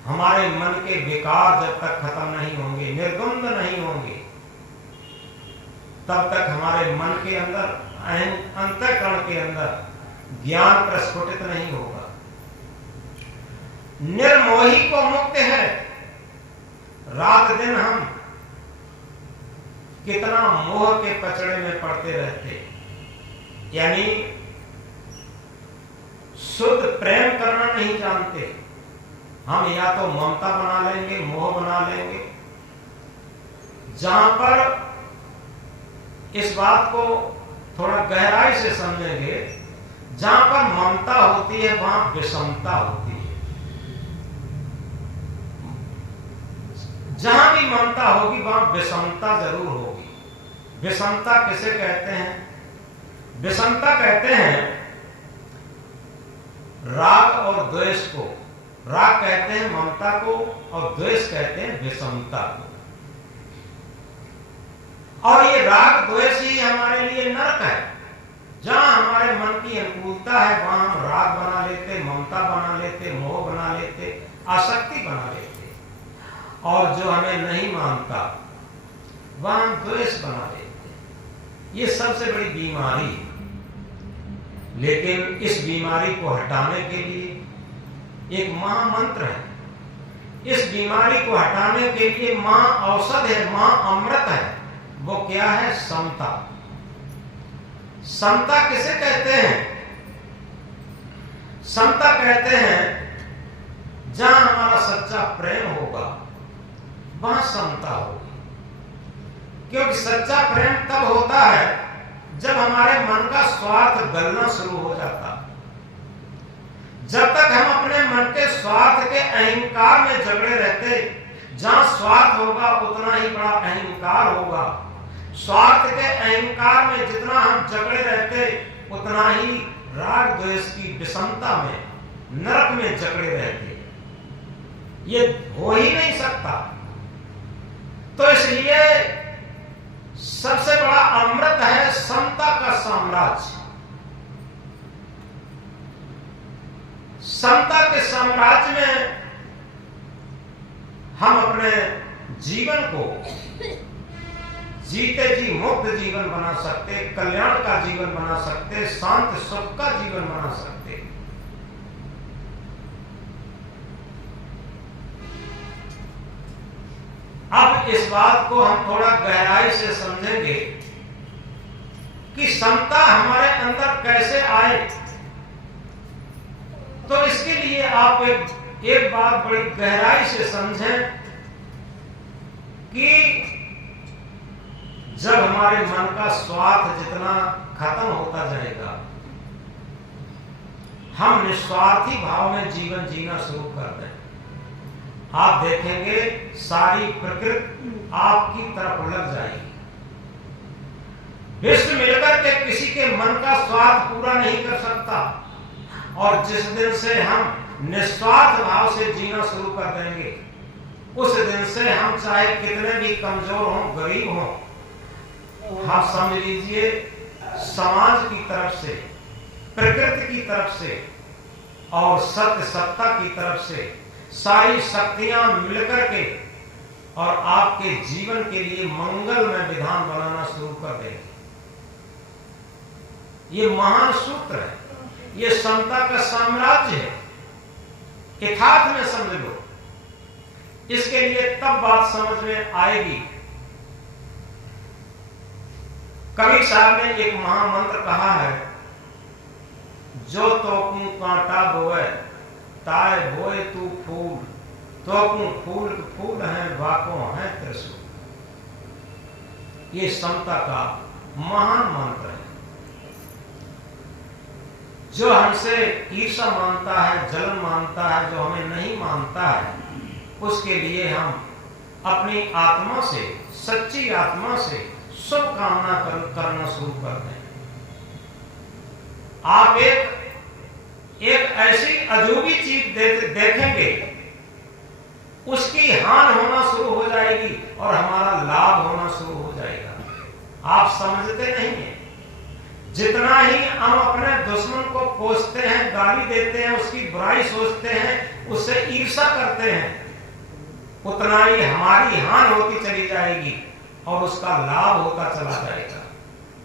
हमारे मन के विकार जब तक खत्म नहीं होंगे, निर्द्वंद नहीं होंगे, तब तक हमारे मन के अंदर, अंतःकरण के अंदर ज्ञान प्रस्फुटित नहीं होगा। निर्मोही को मुक्त है। रात दिन हम कितना मोह के पचड़े में पड़ते रहते, यानी शुद्ध प्रेम करना नहीं जानते। हम या तो ममता बना लेंगे, मोह बना लेंगे। जहां पर इस बात को थोड़ा गहराई से समझेंगे, जहां पर ममता होती है वहां विषमता होती है। जहां भी ममता होगी वहां विषमता जरूर होगी। विषमता किसे कहते हैं? विषमता कहते हैं राग और द्वेष को। राग कहते हैं ममता को और द्वेष कहते हैं विषमता को। और ये राग द्वेष ही हमारे लिए नरक है। जहां हमारे मन की अनुकूलता है वहां हम राग बना लेते, ममता बना लेते, मोह बना लेते, आसक्ति बना लेते। और जो हमें नहीं मानता वहां हम द्वेष बना लेते। ये सबसे बड़ी बीमारी है। लेकिन इस बीमारी को हटाने के लिए एक महामंत्र है। इस बीमारी को हटाने के लिए महा औषध है, महा अमृत है। वो क्या है? समता। समता किसे कहते हैं? समता कहते हैं जहां हमारा सच्चा प्रेम होगा वहां समता होगी। क्योंकि सच्चा प्रेम तब होता है जब हमारे मन का स्वार्थ गलना शुरू हो जाता है। जब तक हम अपने मन के स्वार्थ के अहंकार में जकड़े रहते, जहां स्वार्थ होगा उतना ही बड़ा अहंकार होगा। स्वार्थ के अहंकार में जितना हम जकड़े रहते उतना ही राग द्वेष की विषमता में, नरक में जकड़े रहते। ये हो ही नहीं सकता। तो इसलिए सबसे बड़ा अमृत है समता का साम्राज्य। समता के साम्राज्य में हम अपने जीवन को जीते जी मुक्त जीवन बना सकते, कल्याण का जीवन बना सकते, शांत सुख का जीवन बना सकते। अब इस बात को हम थोड़ा गहराई से समझेंगे कि समता हमारे अंदर कैसे आए। तो इसके लिए आप एक बात बड़ी गहराई से समझें कि जब हमारे मन का स्वार्थ जितना खत्म होता जाएगा, हम निस्वार्थी भाव में जीवन जीना शुरू कर दें, आप देखेंगे सारी प्रकृति आपकी तरफ लग जाएगी। विश्व मिलकर के किसी के मन का स्वार्थ पूरा नहीं कर सकता। और जिस दिन से हम निस्वार्थ भाव से जीना शुरू कर देंगे, उस दिन से हम चाहे कितने भी कमजोर हों, गरीब हों, आप समझ लीजिए समाज की तरफ से, प्रकृति की तरफ से और सत्य सत्ता की तरफ से सारी शक्तियां मिलकर के और आपके जीवन के लिए मंगलमय विधान बनाना शुरू कर देंगे। ये महान सूत्र है, ये समता का साम्राज्य है। यथार्थ में समझ लो। इसके लिए तब बात समझ में आएगी। कबीर साहब ने एक महामंत्र कहा है, जो तोकू कांटा बोए ताए बोए तू फूल, तोकू फूल फूल है वाको है त्रिशूल। ये समता का महान मंत्र है। जो हमसे ईर्ष्या मानता है, जलन मानता है, जो हमें नहीं मानता है, उसके लिए हम अपनी आत्मा से, सच्ची आत्मा से शुभ कामना करना शुरू कर दें। आप एक ऐसी अजूबी चीज देखेंगे, उसकी हानि होना शुरू हो जाएगी और हमारा लाभ होना शुरू हो जाएगा। आप समझते नहीं हैं। जितना ही हम अपने दुश्मन को कोसते हैं, गाली देते हैं, उसकी बुराई सोचते हैं, उससे ईर्ष्या करते हैं, उतना ही हमारी हानि होती चली जाएगी और उसका लाभ होता चला जाएगा।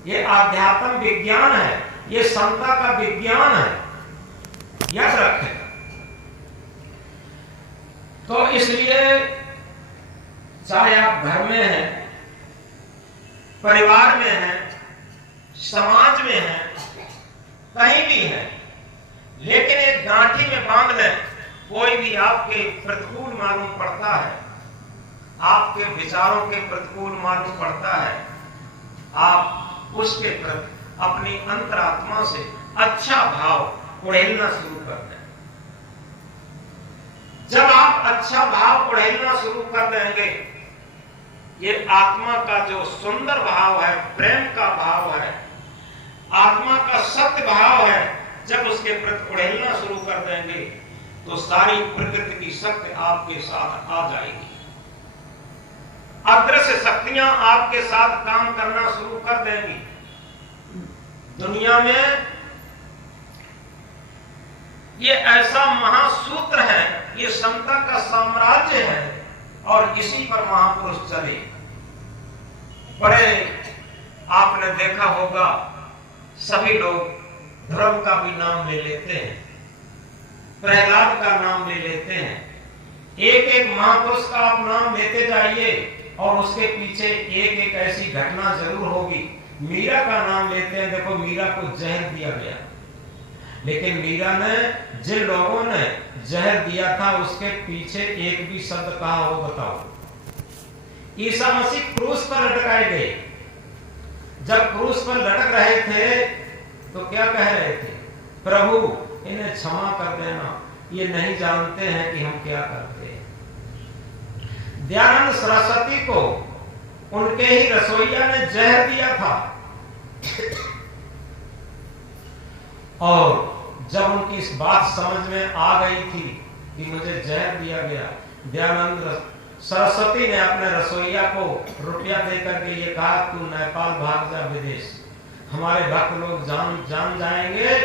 ये आध्यात्म विज्ञान है, ये समता का विज्ञान है, याद रखें। तो इसलिए चाहे आप घर में हैं, परिवार में हैं, समाज में हैं, कहीं भी हैं, लेकिन एक गांठी में बांध लें, कोई भी आपके प्रतिकूल मालूम पड़ता है, आपके विचारों के प्रतिकूल मालूम पड़ता है, आप उसके प्रति अपनी अंतरात्मा से अच्छा भाव उड़ेलना शुरू कर दें। जब आप अच्छा भाव उड़ेलना शुरू कर देंगे, ये आत्मा का जो सुंदर भाव है, प्रेम का भाव है, आत्मा का सत्य भाव है, जब उसके प्रति उड़ेलना शुरू कर देंगे तो सारी प्रकृति की शक्ति आपके साथ आ जाएगी। अदृश्य शक्तियां आपके साथ काम करना शुरू कर देंगी। दुनिया में ये ऐसा महासूत्र है, ये समता का साम्राज्य है और इसी पर महापुरुष चले। बड़े आपने देखा होगा, सभी लोग धर्म का भी नाम ले लेते हैं, प्रहलाद का नाम ले लेते हैं। एक एक महापुरुष का आप नाम लेते जाइए और उसके पीछे एक एक ऐसी घटना जरूर होगी। मीरा का नाम लेते हैं, देखो मीरा को जहर दिया गया, लेकिन मीरा ने, जिन लोगों ने जहर दिया था, उसके पीछे एक भी शब्द कहा हो बताओ। ईसा मसीह क्रूस पर लटकाए गए। जब क्रूस पर लटक रहे थे तो क्या कह रहे थे? प्रभु इन्हें क्षमा कर देना, ये नहीं जानते हैं कि हम क्या करते हैं। दयानंद सरस्वती को उनके ही रसोइया ने जहर दिया था, और जब उनकी इस बात समझ में आ गई थी कि मुझे जहर दिया गया, दयानंद सरस्वती ने अपने रसोइया को रुपया देकर के ये कहा, तू नेपाल भाग जा, विदेश, हमारे भक्त लोग जान जाएंगे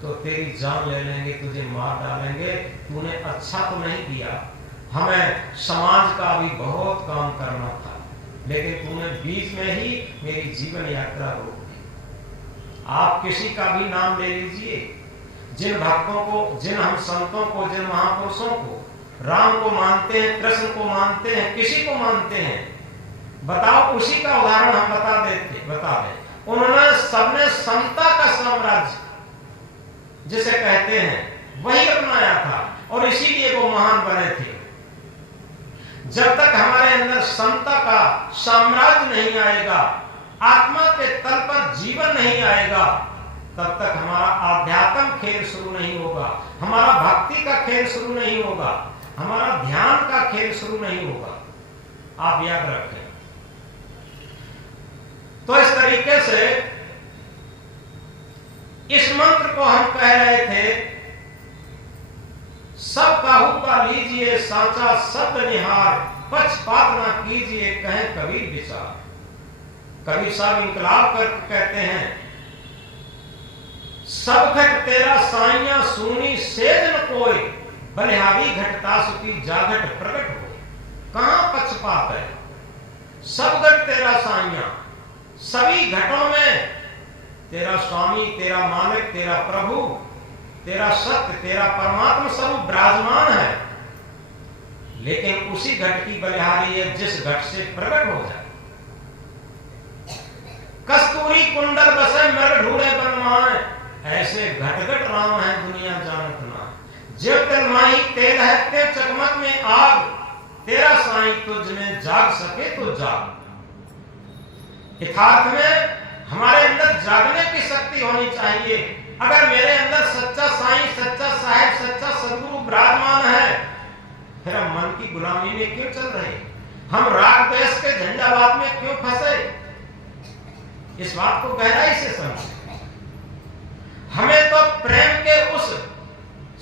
तो तेरी जान ले लेंगे, तुझे मार डालेंगे, तूने अच्छा तो नहीं किया, हमें समाज का भी बहुत काम करना था, लेकिन तूने बीच में ही मेरी जीवन यात्रा रोक दी। आप किसी का भी नाम ले लीजिए, जिन भक्तों को, जिन हम संतों को, जिन महापुरुषों को, राम को मानते हैं, कृष्ण को मानते हैं, किसी को मानते हैं, बताओ, उसी का उदाहरण हम बता दें। उन्होंने सबने समता का साम्राज्य जिसे कहते हैं वही अपनाया था, और इसीलिए वो महान बने थे। जब तक हमारे अंदर समता का साम्राज्य नहीं आएगा, आत्मा के तल पर जीवन नहीं आएगा, तब तक हमारा आध्यात्म खेल शुरू नहीं होगा, हमारा भक्ति का खेल शुरू नहीं होगा, हमारा ध्यान का खेल शुरू नहीं होगा। आप याद रखें। तो इस तरीके से इस मंत्र को हम कह रहे थे, सब काहू का लीजिए साचा शब्द निहार, पक्षपात ना कीजिए कहें कबीर विचार। कबीर साहब इंकलाब करके कहते हैं, सब घट तेरा साइया सूनी सेज न कोई, बलिहारी घटता सुखी जागट प्रकट हो। कहां पक्षपात है? सब घट तेरा साइया, सभी घटों में तेरा स्वामी, तेरा मालिक, तेरा प्रभु, तेरा सत्य, तेरा परमात्मा स्वरूप विराजमान है, लेकिन उसी घट की बलिहारी है जिस घट से प्रकट हो जाए। कस्तूरी कुंडल बसे मृग ढूंढे बनमाए, ऐसे घट घट राम है दुनिया जानत ना। जो तिल माही तेल है ते चकमक में आग, तेरा साईं तुझने जाग सके तो जाग। यथार्थ में हमारे अंदर जागने की शक्ति होनी चाहिए। अगर मेरे अंदर सच्चा साईं, सच्चा साहेब, सच्चा सदगुरु विराजमान है, फिर हम मन की गुलामी में क्यों चल रहे? हम राग द्वेष के झंझावात में क्यों फंसे? इस बात को गहराई से समझें। हमें तो प्रेम के उस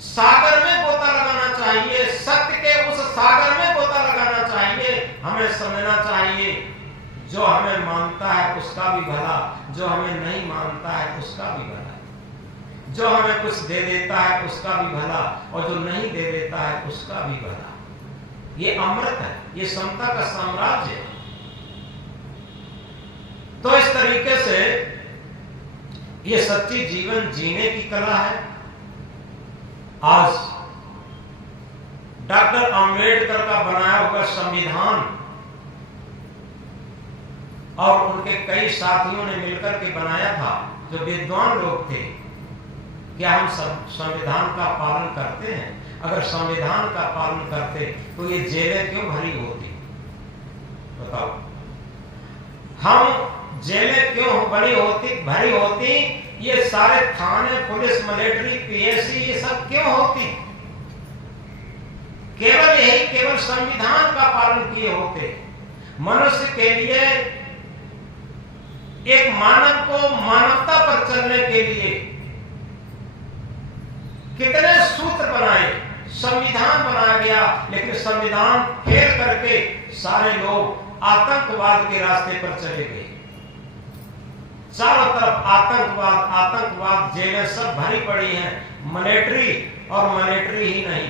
सागर में गोता लगाना चाहिए, सत्य के उस सागर में गोता लगाना चाहिए। हमें समझना चाहिए, जो हमें मानता है उसका भी भला, जो हमें नहीं मानता है उसका भी भला, जो हमें कुछ दे देता है उसका भी भला, और जो नहीं दे देता है उसका भी भला। ये अमृत है, ये समता का साम्राज्य है। तो इस तरीके से ये सच्ची जीवन जीने की कला है। आज डॉक्टर अंबेडकर का बनाया हुआ संविधान और उनके कई साथियों ने मिलकर के बनाया था, जो विद्वान लोग थे। क्या हम संविधान का पालन करते हैं? अगर संविधान का पालन करते तो ये जेलें क्यों भरी होती? बताओ, हम जेलें क्यों भरी होती? ये सारे थाने, पुलिस, मिलिट्री, पीएससी, ये सब क्यों होती? केवल संविधान का पालन किए होते। मनुष्य के लिए, एक मानव को मानवता पर चलने के लिए कितने सूत्र बनाए, संविधान बनाया गया, लेकिन संविधान फेल करके सारे लोग आतंकवाद के रास्ते पर चले गए। चारों तरफ आतंकवाद, जेलें सब भरी पड़ी हैं। मिलिट्री और मिलिट्री ही नहीं,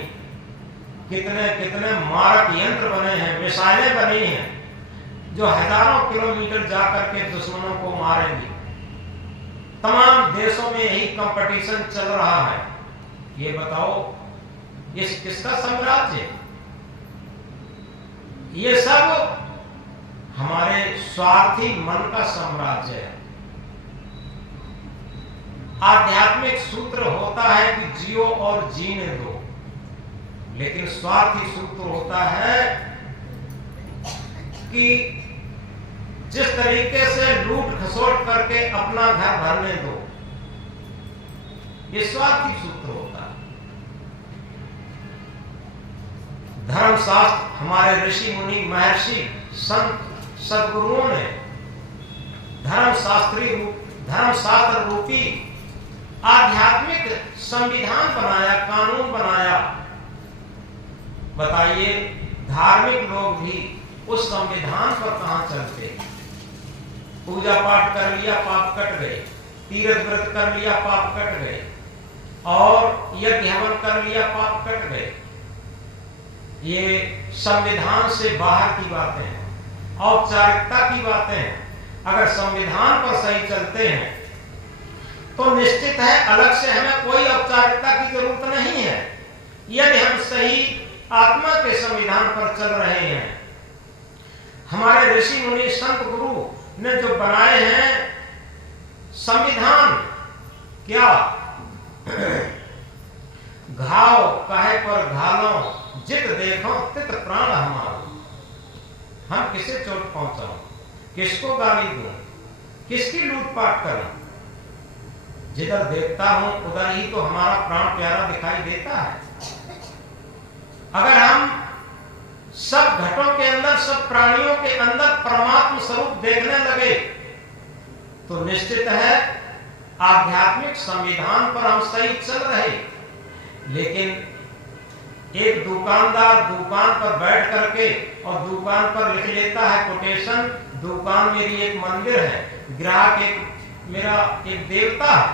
कितने मारक यंत्र बने हैं, मिसाइलें बनी हैं, जो हजारों किलोमीटर जाकर के दुश्मनों को मारेंगी। तमाम देशों में यही कंपटीशन चल रहा है। ये बताओ, ये किसका साम्राज्य है? ये सब हमारे स्वार्थी मन का साम्राज्य है। आध्यात्मिक सूत्र होता है कि जियो और जीने दो, लेकिन स्वार्थी सूत्र होता है कि जिस तरीके से लूट खसोट करके अपना घर भरने दो, ये स्वार्थी सूत्र होता है। धर्मशास्त्र हमारे ऋषि मुनि महर्षि संत सद्गुरुओं ने धर्मशास्त्र रूपी आध्यात्मिक संविधान बनाया, कानून बनाया। बताइए, धार्मिक लोग भी उस संविधान पर कहां चलते? पूजा पाठ कर लिया, पाप कट गए। तीर्थ व्रत कर लिया, पाप कट गए। और यज्ञ हवन कर लिया, पाप कट गए। ये संविधान से बाहर की बातें हैं, औपचारिकता की बातें हैं। अगर संविधान पर सही चलते हैं तो निश्चित है अलग से हमें कोई औपचारिकता की जरूरत नहीं है। यदि हम सही आत्मा के संविधान पर चल रहे हैं, हमारे ऋषि मुनि संत गुरु ने जो बनाए हैं संविधान, क्या घाव काहे पर घालो, जित देखो तित प्राण हमारो। हम किसे चोट पहुंचाऊं, किसको गाली दूं, किसकी लूटपाट करूं? जिधर देखता हूं उधर ही तो हमारा प्राण प्यारा दिखाई देता है। अगर हम सब घटों के अंदर, सब प्राणियों के अंदर परमात्म स्वरूप देखने लगे तो निश्चित है आध्यात्मिक संविधान पर हम सही चल रहे। लेकिन एक दुकानदार दुकान पर बैठ करके और दुकान पर लिख लेता है कोटेशन, दुकान मेरी एक मंदिर है, ग्राहक मेरा एक देवता है,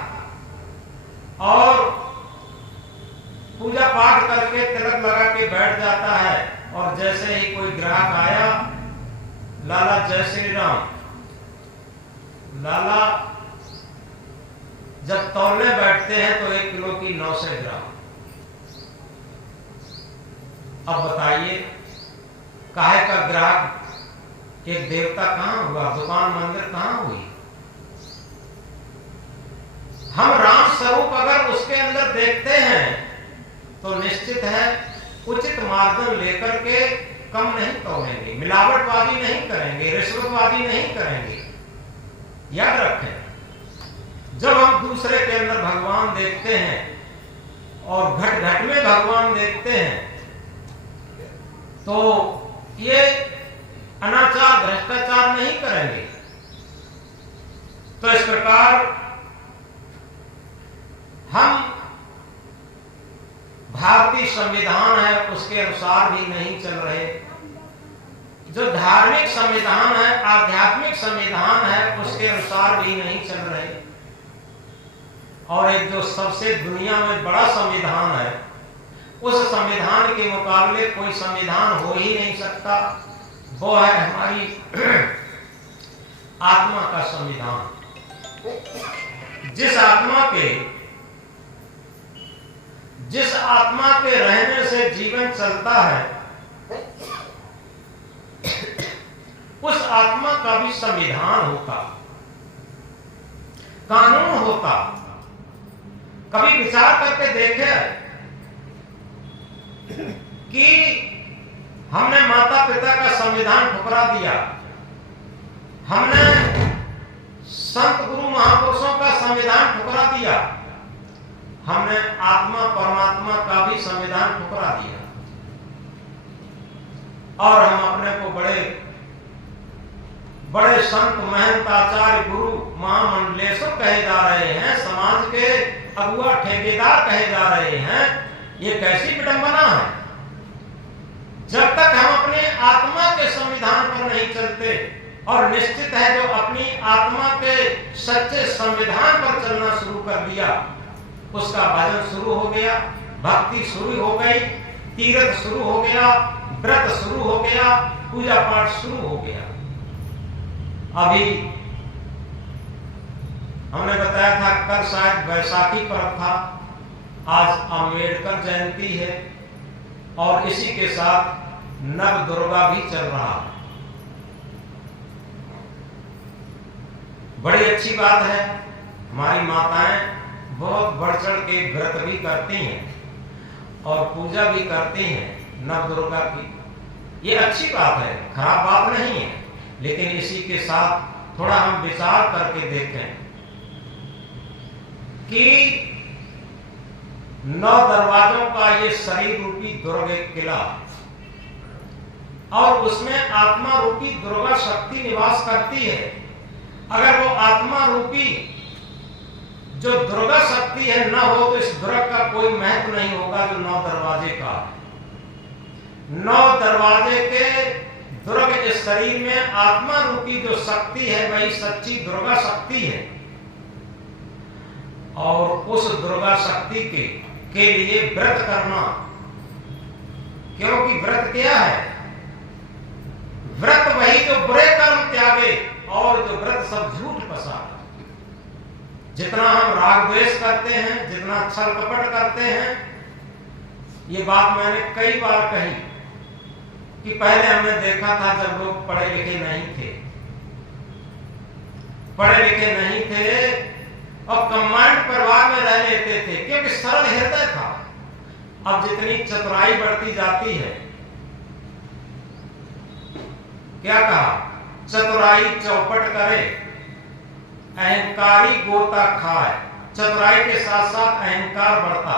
और पूजा पाठ करके तिलक लगा के बैठ जाता है। और जैसे ही कोई ग्राहक आया, लाला जय श्री राम, लाला जब तौलने बैठते हैं तो 1 किलो की 900 ग्राम। अब बताइए, काहे का ग्राहक एक देवता कहां हुआ, दुकान मंदिर कहां हुई? हम राम स्वरूप अगर उसके अंदर देखते हैं तो निश्चित है उचित मार्जन लेकर के कम नहीं तोलेंगे, मिलावटवादी नहीं करेंगे, रिश्वतवादी नहीं करेंगे। याद रखें, जब हम दूसरे के अंदर भगवान देखते हैं और घट घट में भगवान देखते हैं तो ये अनाचार भ्रष्टाचार नहीं करेंगे। तो इस प्रकार हम भारतीय संविधान है उसके अनुसार भी नहीं चल रहे। जो धार्मिक संविधान है, आध्यात्मिक संविधान है, उसके अनुसार भी नहीं चल रहे। और एक जो सबसे दुनिया में बड़ा संविधान है, उस संविधान के मुकाबले कोई संविधान हो ही नहीं सकता, वो है हमारी आत्मा का संविधान। जिस आत्मा के रहने से जीवन चलता है, उस आत्मा का भी संविधान होता, कानून होता। कभी विचार करके देखे कि हमने माता पिता का संविधान ठुकरा दिया, हमने संत गुरु महापुरुषों का संविधान ठुकरा दिया, हमने आत्मा परमात्मा का भी संविधान ठुकरा दिया, और हम अपने को बड़े बड़े संत महंत आचार्य गुरु महामंडलेश्वर कहे जा रहे हैं, समाज के अगुआ ठेकेदार कहे जा रहे हैं। ये कैसी विडंबना है? जब तक हम अपने आत्मा के संविधान पर नहीं चलते, और निश्चित है जो अपनी आत्मा के सच्चे संविधान पर चलना शुरू कर दिया, उसका भजन शुरू हो गया, भक्ति शुरू हो गई, तीर्थ शुरू हो गया, व्रत शुरू हो गया, पूजा पाठ शुरू हो गया। अभी हमने बताया था कल शायद वैशाखी पर्व था, आज अम्बेडकर जयंती है, और इसी के साथ नव दुर्गा भी चल रहा है। बड़ी अच्छी बात है, हमारी माताएं बहुत बढ़ चढ़ के व्रत भी करती हैं और पूजा भी करती हैं नव दुर्गा की। ये अच्छी बात है, खराब बात नहीं है। लेकिन इसी के साथ थोड़ा हम विचार करके देखें कि 9 दरवाजों का ये शरीर रूपी दुर्ग एक किला, और उसमें आत्मा रूपी दुर्गा शक्ति निवास करती है। अगर वो आत्मा रूपी जो दुर्गा शक्ति है न हो तो इस दुर्ग का कोई महत्व नहीं होगा जो 9 दरवाजे का। 9 दरवाजे के दुर्ग इस शरीर में आत्मा रूपी जो शक्ति है वही सच्ची दुर्गा शक्ति है। और उस दुर्गा शक्ति के लिए व्रत करना, क्योंकि व्रत क्या है? व्रत वही जो बुरे कर्म त्यागे और जो व्रत सब झूठ पसार। जितना हम राग द्वेष करते हैं, जितना छल कपट करते हैं, ये बात मैंने कई बार कही कि पहले हमने देखा था जब लोग पढ़े लिखे नहीं थे, और कमांड परिवार में रह लेते थे क्योंकि सरल हृदय था। अब जितनी चतुराई बढ़ती जाती है, क्या कहा? चतुराई चौपट करे, अहंकारी गोता खाए। चतुराई के साथ साथ अहंकार बढ़ता।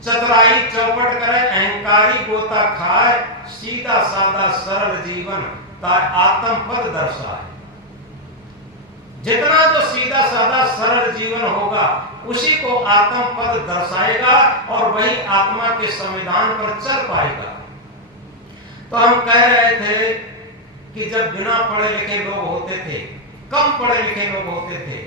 चतुराई चौपट करे, अहंकारी गोता खाए, सीधा साधा सरल जीवन तार आत्म पद दर्शाए। जितना जो सीधा साधा सरल जीवन होगा उसी को आत्म पद दर्शाएगा और वही आत्मा के संविधान पर चल पाएगा। तो हम कह रहे थे कि जब बिना पढ़े लिखे लोग होते थे, कम पढ़े लिखे लोग होते थे,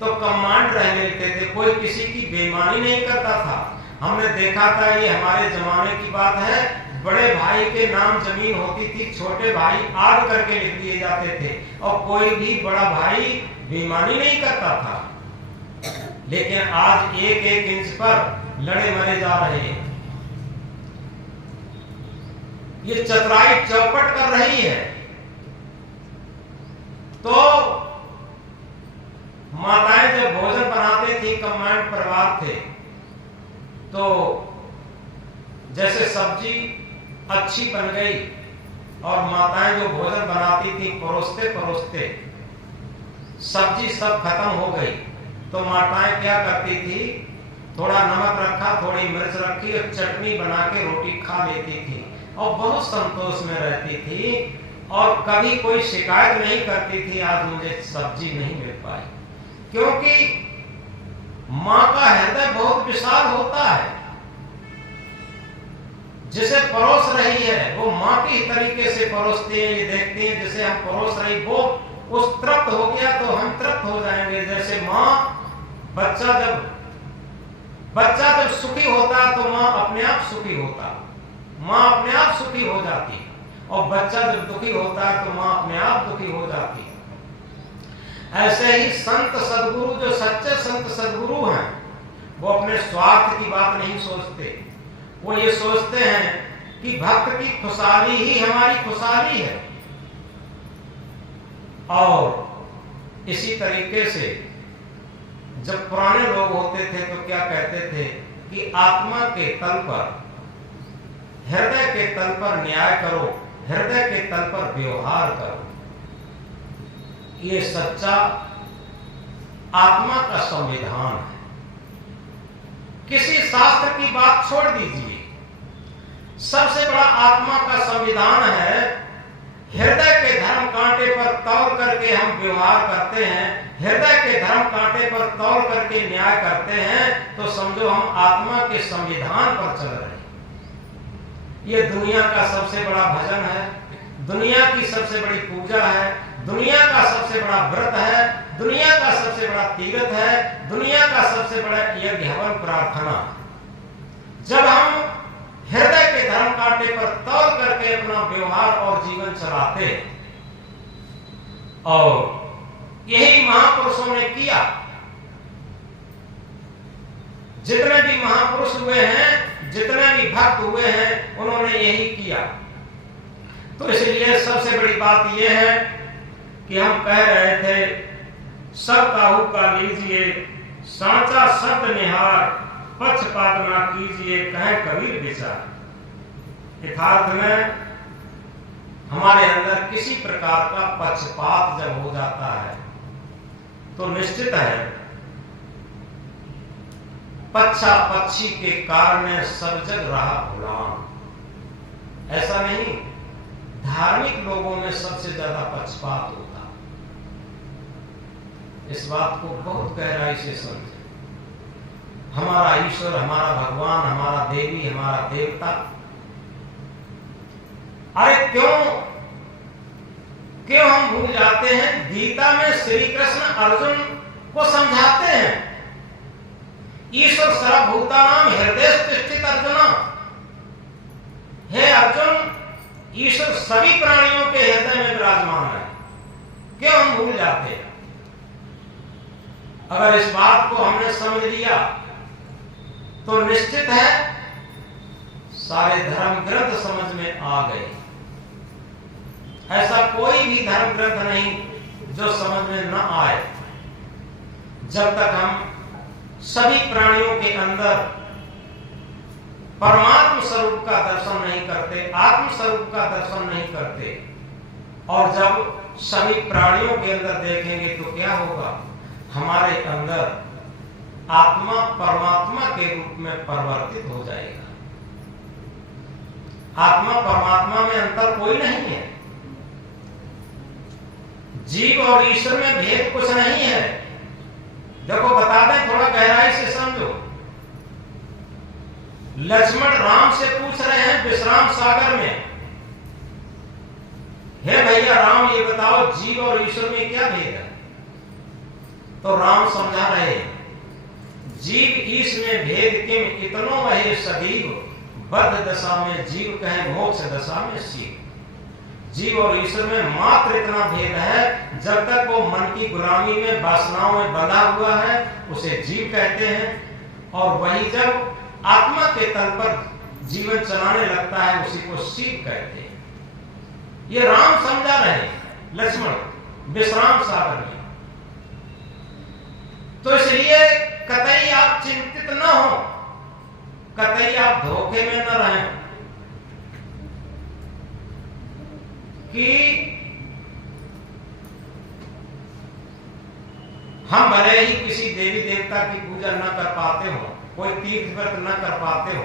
तो कमांड रह लेते थे, कोई किसी की बेईमानी नहीं करता था। हमने देखा था, ये हमारे जमाने की बात है, बड़े भाई के नाम जमीन होती थी, छोटे भाई आग करके लिख दिए जाते थे और कोई भी बड़ा भाई बेईमानी नहीं करता था। लेकिन आज एक एक इंच पर लड़े मरे जा रहे हैं। ये चतुराई चौपट कर रही है। तो माताएं जब भोजन बनाते थी, कमांड परिवार थे, तो जैसे सब्जी अच्छी बन गई और माताएं जो भोजन बनाती थी परोसते परोसते सब्जी सब खत्म हो गई, तो माताएं क्या करती थी? थोड़ा नमक रखा, थोड़ी मिर्च रखी और चटनी बना के रोटी खा लेती थी और बहुत संतोष में रहती थी और कभी कोई शिकायत नहीं करती थी आज मुझे सब्जी नहीं मिल पाई। क्योंकि मां का हृदय बहुत विशाल होता है। जिसे परोस रही है वो मां की तरीके से परोसते हैं। ये देखते हैं जैसे हम परोस रही, वो उस तृप्त हो गया तो हम तृप्त हो जाएंगे। जैसे मां बच्चा जब सुखी होता है तो मां अपने आप सुखी होता, मां अपने आप सुखी हो जाती, और बच्चा जब दुखी होता है तो मां अपने आप दुखी हो जाती। ऐसे ही संत सद्गुरु, जो सच्चे संत सद्गुरु हैं, वो अपने स्वार्थ की बात नहीं सोचते। वो ये सोचते हैं कि भक्त की खुशहाली ही हमारी खुशहाली है। और इसी तरीके से जब पुराने लोग होते थे तो क्या कहते थे कि आत्मा के तल पर, हृदय के तल पर न्याय करो, हृदय के तल पर व्यवहार करो। ये सच्चा आत्मा का संविधान है। किसी शास्त्र की बात छोड़ दीजिए, सबसे बड़ा आत्मा का संविधान है। हृदय के धर्म कांटे पर तौल करके हम व्यवहार करते हैं, हृदय के धर्म कांटे पर तौल करके न्याय करते हैं, तो समझो हम आत्मा के संविधान पर चल रहे हैं। ये दुनिया का सबसे बड़ा भजन है, दुनिया की सबसे बड़ी पूजा है, दुनिया का सबसे बड़ा व्रत है, दुनिया का सबसे बड़ा तीर्थ है, दुनिया का सबसे बड़ा यज्ञ हवन प्रार्थना। जब हम हृदय के धर्म कांटे पर तौल करके अपना व्यवहार और जीवन चलाते, और यही महापुरुषों ने किया। जितने भी महापुरुष हुए हैं, जितने भी भक्त हुए हैं, उन्होंने यही किया। तो इसलिए सबसे बड़ी बात यह है कि हम कह रहे थे, सब काहू का लीजिए सांचा शब्द निहार, पक्षपात ना कीजिए कहे कबीर विचार। यथार्थ में हमारे अंदर किसी प्रकार का पक्षपात जब हो जाता है तो निश्चित है पच्छा पक्षी के कारण सब जग रहा गुलाम। ऐसा नहीं, धार्मिक लोगों में सबसे ज्यादा पक्षपात होता। इस बात को बहुत गहराई से समझे। हमारा ईश्वर, हमारा भगवान, हमारा देवी, हमारा देवता, अरे क्यों हम भूल जाते हैं? गीता में श्री कृष्ण अर्जुन को समझाते हैं, ईश्वर सर्वभूतानां हृदय तिष्ठित अर्जुन। हे अर्जुन, ईश्वर सभी प्राणियों के हृदय में विराजमान है। क्यों हम भूल जाते हैं? अगर इस बात को हमने समझ लिया तो निश्चित है सारे धर्म ग्रंथ समझ में आ गए। ऐसा कोई भी धर्म ग्रंथ नहीं जो समझ में न आए, जब तक हम सभी प्राणियों के अंदर परमात्म स्वरूप का दर्शन नहीं करते, आत्म स्वरूप का दर्शन नहीं करते। और जब सभी प्राणियों के अंदर देखेंगे तो क्या होगा? हमारे अंदर आत्मा परमात्मा के रूप में परिवर्तित हो जाएगा। आत्मा परमात्मा में अंतर कोई नहीं है। जीव और ईश्वर में भेद कुछ नहीं है। देखो, बता दें, थोड़ा गहराई से समझो। लक्ष्मण राम से पूछ रहे हैं विश्राम सागर में, हे भैया राम, ये बताओ जीव और ईश्वर में क्या भेद है? तो राम समझा रहे हैं, जीव ईश में भेद किम इतनो वहे सदीव, बद्ध दशा में जीव कहे मोक्ष दशा में शिव। जीव और ईश्वर में मात्र इतना भेद है, जब तक वो मन की गुलामी में वासनाओं में बंधा हुआ है उसे जीव कहते हैं, और वही जब आत्मा के तल पर जीवन चलाने लगता है उसी को शिव कहते हैं। ये राम समझा रहे लक्ष्मण विश्राम सागर में। तो इसलिए कतई आप चिंतित न हो, कतई आप धोखे में न रहें कि हम भले ही किसी देवी देवता की पूजा न कर पाते हो, कोई तीर्थ व्रत न कर पाते हो,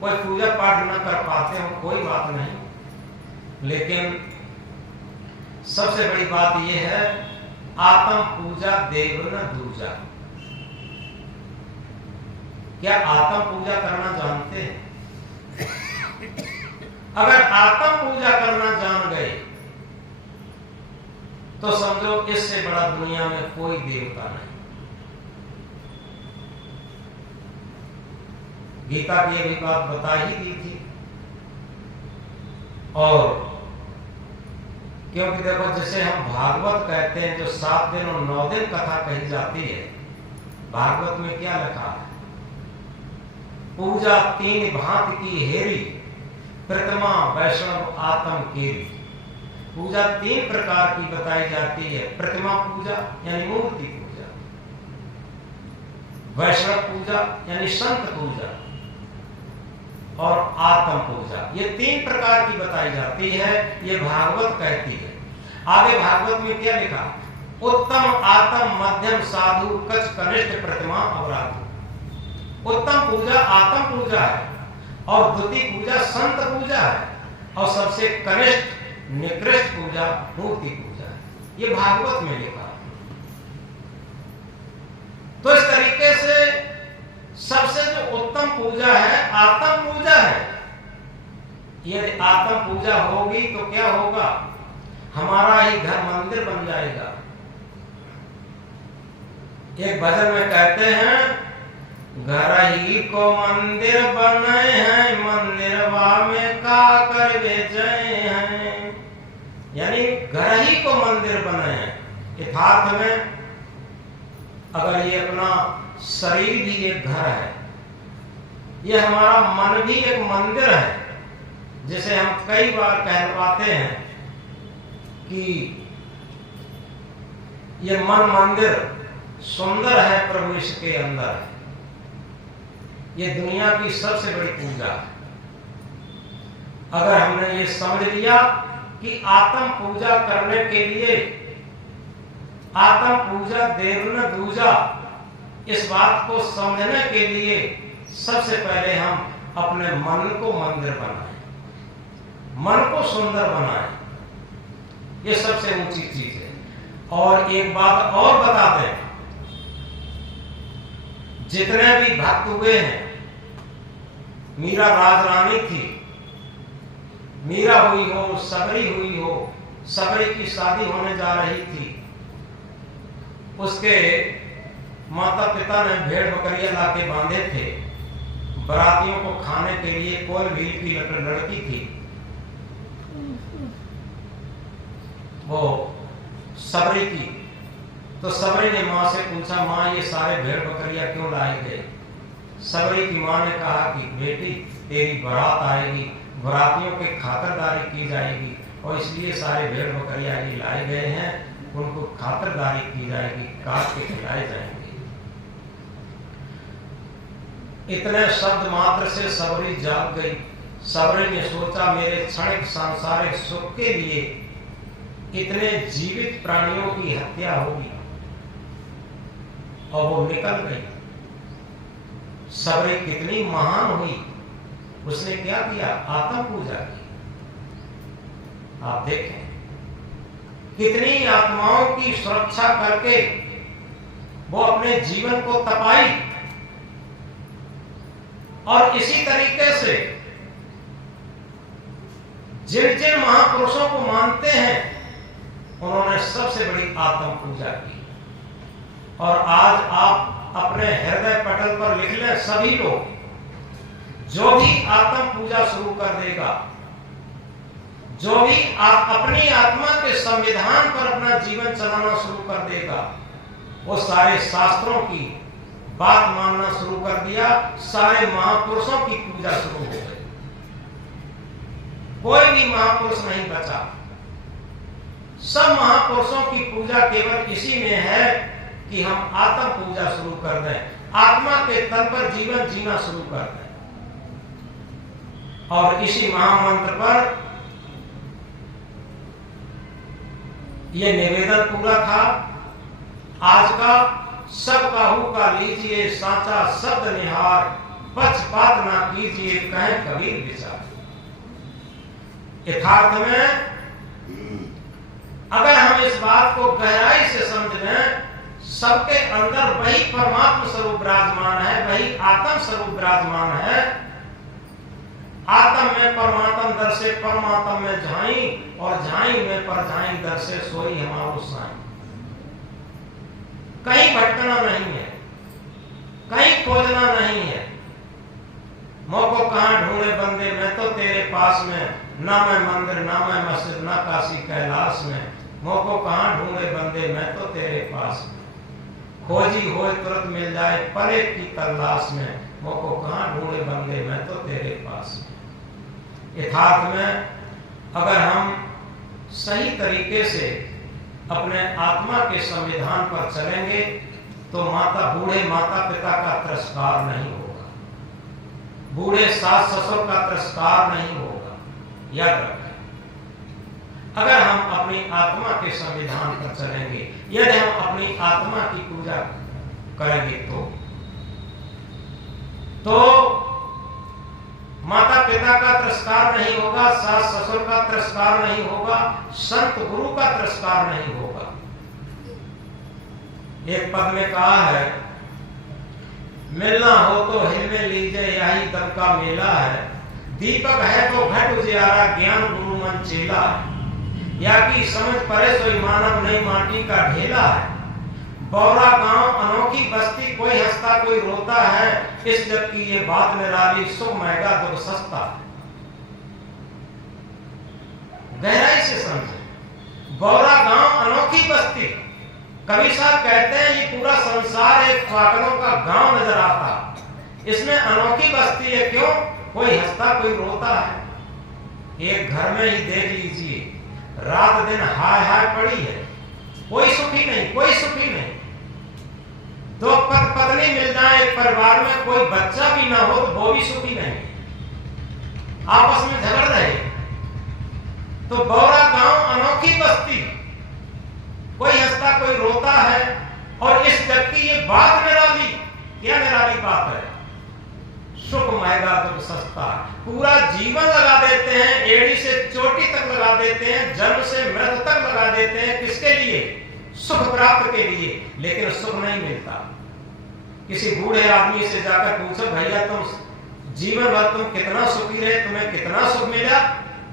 कोई पूजा पाठ न कर पाते हो, कोई बात नहीं। लेकिन सबसे बड़ी बात यह है, आत्म पूजा देव न दूजा। क्या आत्म पूजा करना जानते हैं? अगर आत्म पूजा करना जान गए तो समझो इससे बड़ा दुनिया में कोई देवता नहीं। गीता की ये भी बात बता ही दी थी। और क्योंकि देखो, जैसे हम भागवत कहते हैं, जो 7 दिन और 9 दिन कथा कही जाती है, भागवत में क्या लिखा है? पूजा 3 भांति की हेरी, प्रतिमा वैष्णव आत्म केरी। पूजा 3 प्रकार की बताई जाती है। प्रतिमा पूजा यानी मूर्ति पूजा, वैष्णव पूजा यानी संत पूजा, और आत्म पूजा। ये 3 प्रकार की बताई जाती है, ये भागवत कहती है। आगे भागवत में क्या लिखा? उत्तम आत्म मध्यम साधु कच कनिष्ठ प्रतिमा अवराधु। उत्तम पूजा आत्म पूजा है, और द्वितीय पूजा संत पूजा है, और सबसे कनिष्ठ निकृष्ट पूजा मूर्ति पूजा है। ये भागवत में लिखा है। तो इस तरीके से सबसे जो उत्तम पूजा है आत्म पूजा है। यदि आत्म पूजा होगी तो क्या होगा? हमारा ही घर मंदिर बन जाएगा। एक भजन में कहते हैं, घर ही को मंदिर बने हैं, मंदिरवा में का कर बेचे हैं। यानी घर ही को मंदिर बने हैं। यथार्थ में अगर ये अपना शरीर भी एक घर है, ये हमारा मन भी एक मंदिर है, जिसे हम कई बार कहलवाते हैं कि ये मन मंदिर सुंदर है, प्रभु इसके अंदर है। ये दुनिया की सबसे बड़ी पूजा है। अगर हमने ये समझ लिया कि आत्म पूजा करने के लिए आत्म पूजा देव न दूजा, इस बात को समझने के लिए सबसे पहले हम अपने मन को मंदिर बनाएं, मन को सुंदर बनाएं। ये सबसे ऊंची चीज है। और एक बात और बता दें, जितने भी भक्त हुए हैं, मीरा राजरानी थी, मीरा हुई हो, सबरी हुई हो, सबरी की शादी होने जा रही थी, उसके माता पिता ने भेड़ बकरियां लाके बांधे थे, बरातियों को खाने के लिए कोल भील की लड़की थी, वो सबरी की। तो सबरी ने माँ से पूछा, माँ ये सारे भेड़ बकरियां क्यों लाए गए? सबरी की माँ ने कहा कि बेटी तेरी बारात आएगी, बरातियों की खातिरदारी की जाएगी और इसलिए सारे भेड़ बकरियां ये लाए गए हैं, उनको खातिरदारी की जाएगी, काट के खिलाए जाएंगे। इतने शब्द मात्र से सबरी जाग गई। सबरी ने सोचा मेरे क्षणिक सांसारिक सुख के लिए इतने जीवित प्राणियों की हत्या होगी, और वो निकल गई। सबरी कितनी महान हुई, उसने क्या किया? आत्म पूजा की। आप देखें कितनी आत्माओं की सुरक्षा करके वो अपने जीवन को तपाई। और इसी तरीके से जिन जिन महापुरुषों को मानते हैं, उन्होंने सबसे बड़ी आत्म पूजा की। और आज आप अपने हृदय पटल पर लिख लें, सभी लोग जो भी आत्म पूजा शुरू कर देगा, जो भी अपनी आत्मा के संविधान पर अपना जीवन चलाना शुरू कर देगा, वो सारे शास्त्रों की बात मानना शुरू कर दिया, सारे महापुरुषों की पूजा शुरू हो गई। कोई भी महापुरुष नहीं बचा। सब महापुरुषों की पूजा केवल इसी में है कि हम आत्म पूजा शुरू कर दें, आत्मा के तल पर जीवन जीना शुरू कर दें। और इसी महामंत्र पर यह निवेदन पूरा था। आज का सब काहू का लीजिए साचा शब्द निहार, पक्षपात ना कीजिए कहे कबीर विचार। यथार्थ में अगर हम इस बात को गहराई से समझ लें, सबके अंदर वही परमात्मा स्वरूप विराजमान है, वही आत्म स्वरूप विराजमान है। आत्म में परमात्म दर से परमात्म में झाई, और झाई में पर झाई दर से सोई हमारो साईं। कहीं भटकना नहीं है, कहीं खोजना नहीं है। मौको कहां ढूंढे बंदे, मैं तो तेरे पास में, ना मैं मंदिर ना मैं मस्जिद ना काशी कैलाश में। मौको कहां ढूंढे बंदे, मैं तो तेरे पास में। खोजी होए तुरंत मिल जाए पले की तलाश में। मौको कहां ढूंढे बंदे, मैं तो तेरे पास में। यथार्थ में अगर हम सही तरीके से अपने आत्मा के संविधान पर चलेंगे, तो बूढ़े माता पिता का तिरस्कार नहीं होगा, बूढ़े सास ससुर का तिरस्कार नहीं होगा। याद रखें, अगर हम अपनी आत्मा के संविधान पर चलेंगे, यदि हम अपनी आत्मा की पूजा करेंगे, तो माता पिता का तिरस्कार नहीं होगा, सास ससुर का तिरस्कार नहीं होगा, संत गुरु का तिरस्कार नहीं होगा। एक पद में कहा है, मिलना हो तो हिल में लीजिए, यही दम का मेला है। दीपक है तो घट उजियारा, ज्ञान गुरु मन चेला है। या की समझ परे सोई मानव नहीं, माटी का ढेला है। बौरा गांव अनोखी बस्ती, कोई हंसता कोई रोता है। इस जग की ये बात निराली, सुख महंगा दुख सस्ता। गहराई से समझे, बौरा गांव अनोखी बस्ती। कवि साहब कहते हैं ये पूरा संसार एक पागलों का गांव नजर आता, इसमें अनोखी बस्ती है। क्यों? कोई हंसता कोई रोता है। एक घर में ही देख लीजिए, रात दिन हाय हाय पड़ी है, कोई सुखी नहीं, कोई सुखी नहीं। दो पत्नी मिल जाए एक परिवार में, कोई बच्चा भी ना हो तो वो भी सुखी नहीं, आपस में झगड़ रहे। तो बौरा गांव अनोखी बस्ती, कोई हंसता कोई रोता है। और इस जग की ये बात निराली, क्या निराली बात है। सुख महंगा दुख सस्ता, पूरा जीवन लगा देते हैं, एड़ी से चोटी तक लगा देते हैं, जन्म से मृत्यु तक लगा देते हैं, किसके लिए? सुख प्राप्त के लिए, लेकिन सुख नहीं मिलता। किसी बूढ़े आदमी से जाकर पूछो, भैया तुम जीवन भर तुम कितना सुखी रहे, तुम्हें कितना सुख मिला?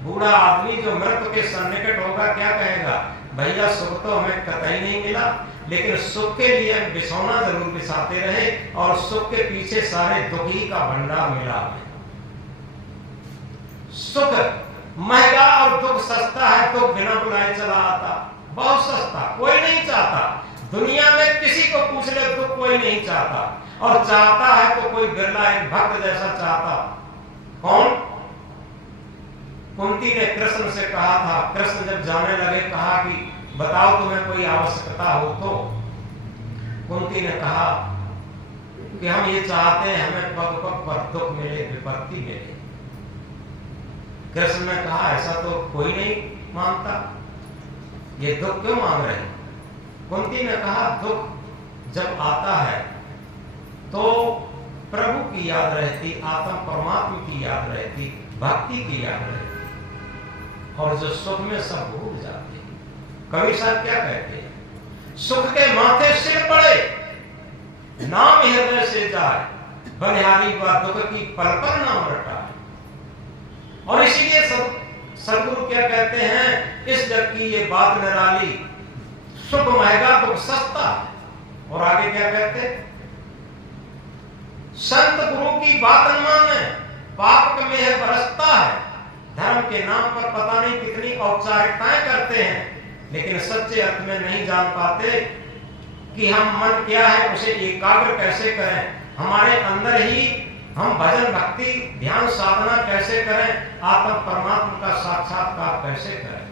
बूढ़ा आदमी जो मृत्यु के सन्निकट होगा क्या कहेगा? भैया सुख तो हमें कतई नहीं मिला, लेकिन सुख के लिए हम बिछौना जरूर बिछाते रहे और सुख के पीछे सारे दुख ही का भंडार मिला है। सुख महंगा और दुख सस्ता है, तो बिना बुलाए चला आता, बहुत सस्ता, कोई नहीं चाहता। दुनिया में किसी को पूछ ले दुख कोई नहीं चाहता, और चाहता है तो कोई बिरला एक भक्त जैसा चाहता। कौन? कुंती ने कृष्ण से कहा था, कृष्ण जब जाने लगे कहा कि बताओ तुम्हें कोई आवश्यकता हो तो। कुंती ने कहा कि हम ये चाहते हैं हमें पग पग पर दुख मिले, विपत्ति मिले। कृष्ण ने कहा ऐसा तो कोई नहीं मांगता, ये दुख क्यों मांग रहे? कुंती ने कहा दुख जब आता है तो प्रभु की याद रहती, आत्मा परमात्मा की याद रहती, भक्ति की याद रहती, और जो सुख में सब भूल जाते हैं। कवि साहब क्या कहते हैं? सुख के माथे सिर पड़े, नाम हृदय से जाए, बलिहारी व दुख की पल पर नाम रटा। और इसीलिए सदगुरु क्या कहते हैं, इस जग की ये बात निराली, सुख महंगा दुख सस्ता। और आगे क्या कहते? संत गुरु की बात न माने, पाप में है बरसता है। धर्म के नाम पर पता नहीं कितनी औपचारिकताएं करते हैं, लेकिन सच्चे अर्थ में नहीं जान पाते कि हम मन क्या है, उसे एकाग्र कैसे करें, हमारे अंदर ही हम भजन भक्ति ध्यान साधना कैसे करें, आत्म परमात्मा का साक्षात्कार कैसे करें।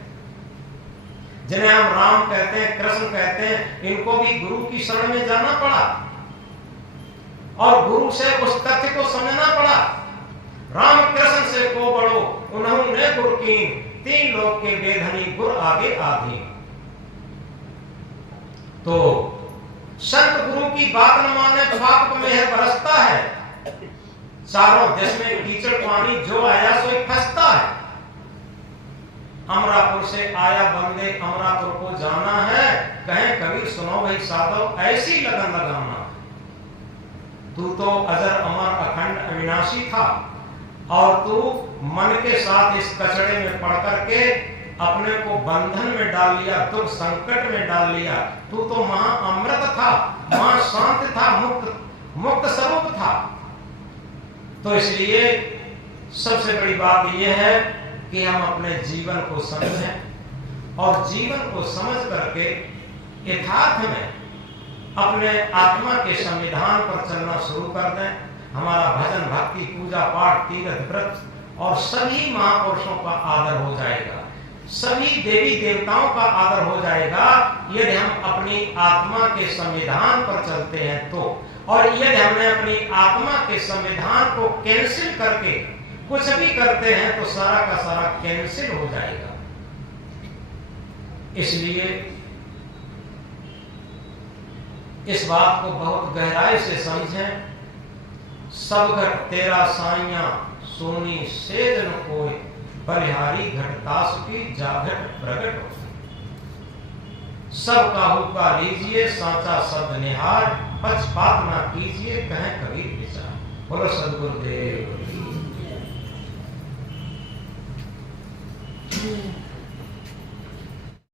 जिन्हें हम राम कहते हैं, कृष्ण कहते हैं, इनको भी गुरु की शरण में जाना पड़ा और गुरु से उस तथ्य को समझना पड़ा। राम कृष्ण से को बड़ो उन्होंने गुरु कीन, तीन लोग के बेधनी गुर आगे आधीन। तो संत गुरु की बात न माने, पाप में है बरसता है। चारों देश में कीचड़ पानी, जो आया सो फंसता है। अमरापुर से आया बंदे, अमरापुर को जाना है, कहें कबीर सुनो भाई साधो, ऐसी लगन लगाना। तू तो अजर अमर अखंड अविनाशी था, और तू मन के साथ इस कचड़े में पड़ करके अपने को बंधन में डाल लिया, दुख संकट में डाल लिया। तू तो महा अमृत था, महा शांत था, मुक्त स्वरूप था। तो इसलिए सबसे बड़ी बात यह है कि हम अपने जीवन को समझें और जीवन को समझ करके यथार्थ में अपने आत्मा के संविधान पर चलना शुरू कर दें। हमारा भजन भक्ति पूजा पाठ तीर्थ व्रत और सभी महापुरुषों का आदर हो जाएगा, सभी देवी देवताओं का आदर हो जाएगा, यदि हम अपनी आत्मा के संविधान पर चलते हैं तो। और यदि हमने अपनी आत्मा के संविधान को कैंसिल करके कुछ भी करते हैं तो सारा का सारा कैंसिल हो जाएगा। इसलिए इस बात को बहुत गहराई से समझें। सब घट तेरा साइया सोनी सेज न कोई, बलिहारी घटतास की जाघट प्रगट हो। सब काहू का लीजिए साचा शब्द निहार, पक्षपात ना कीजिए कहें कबीर विचार। बोलो सद्गुरुदेव।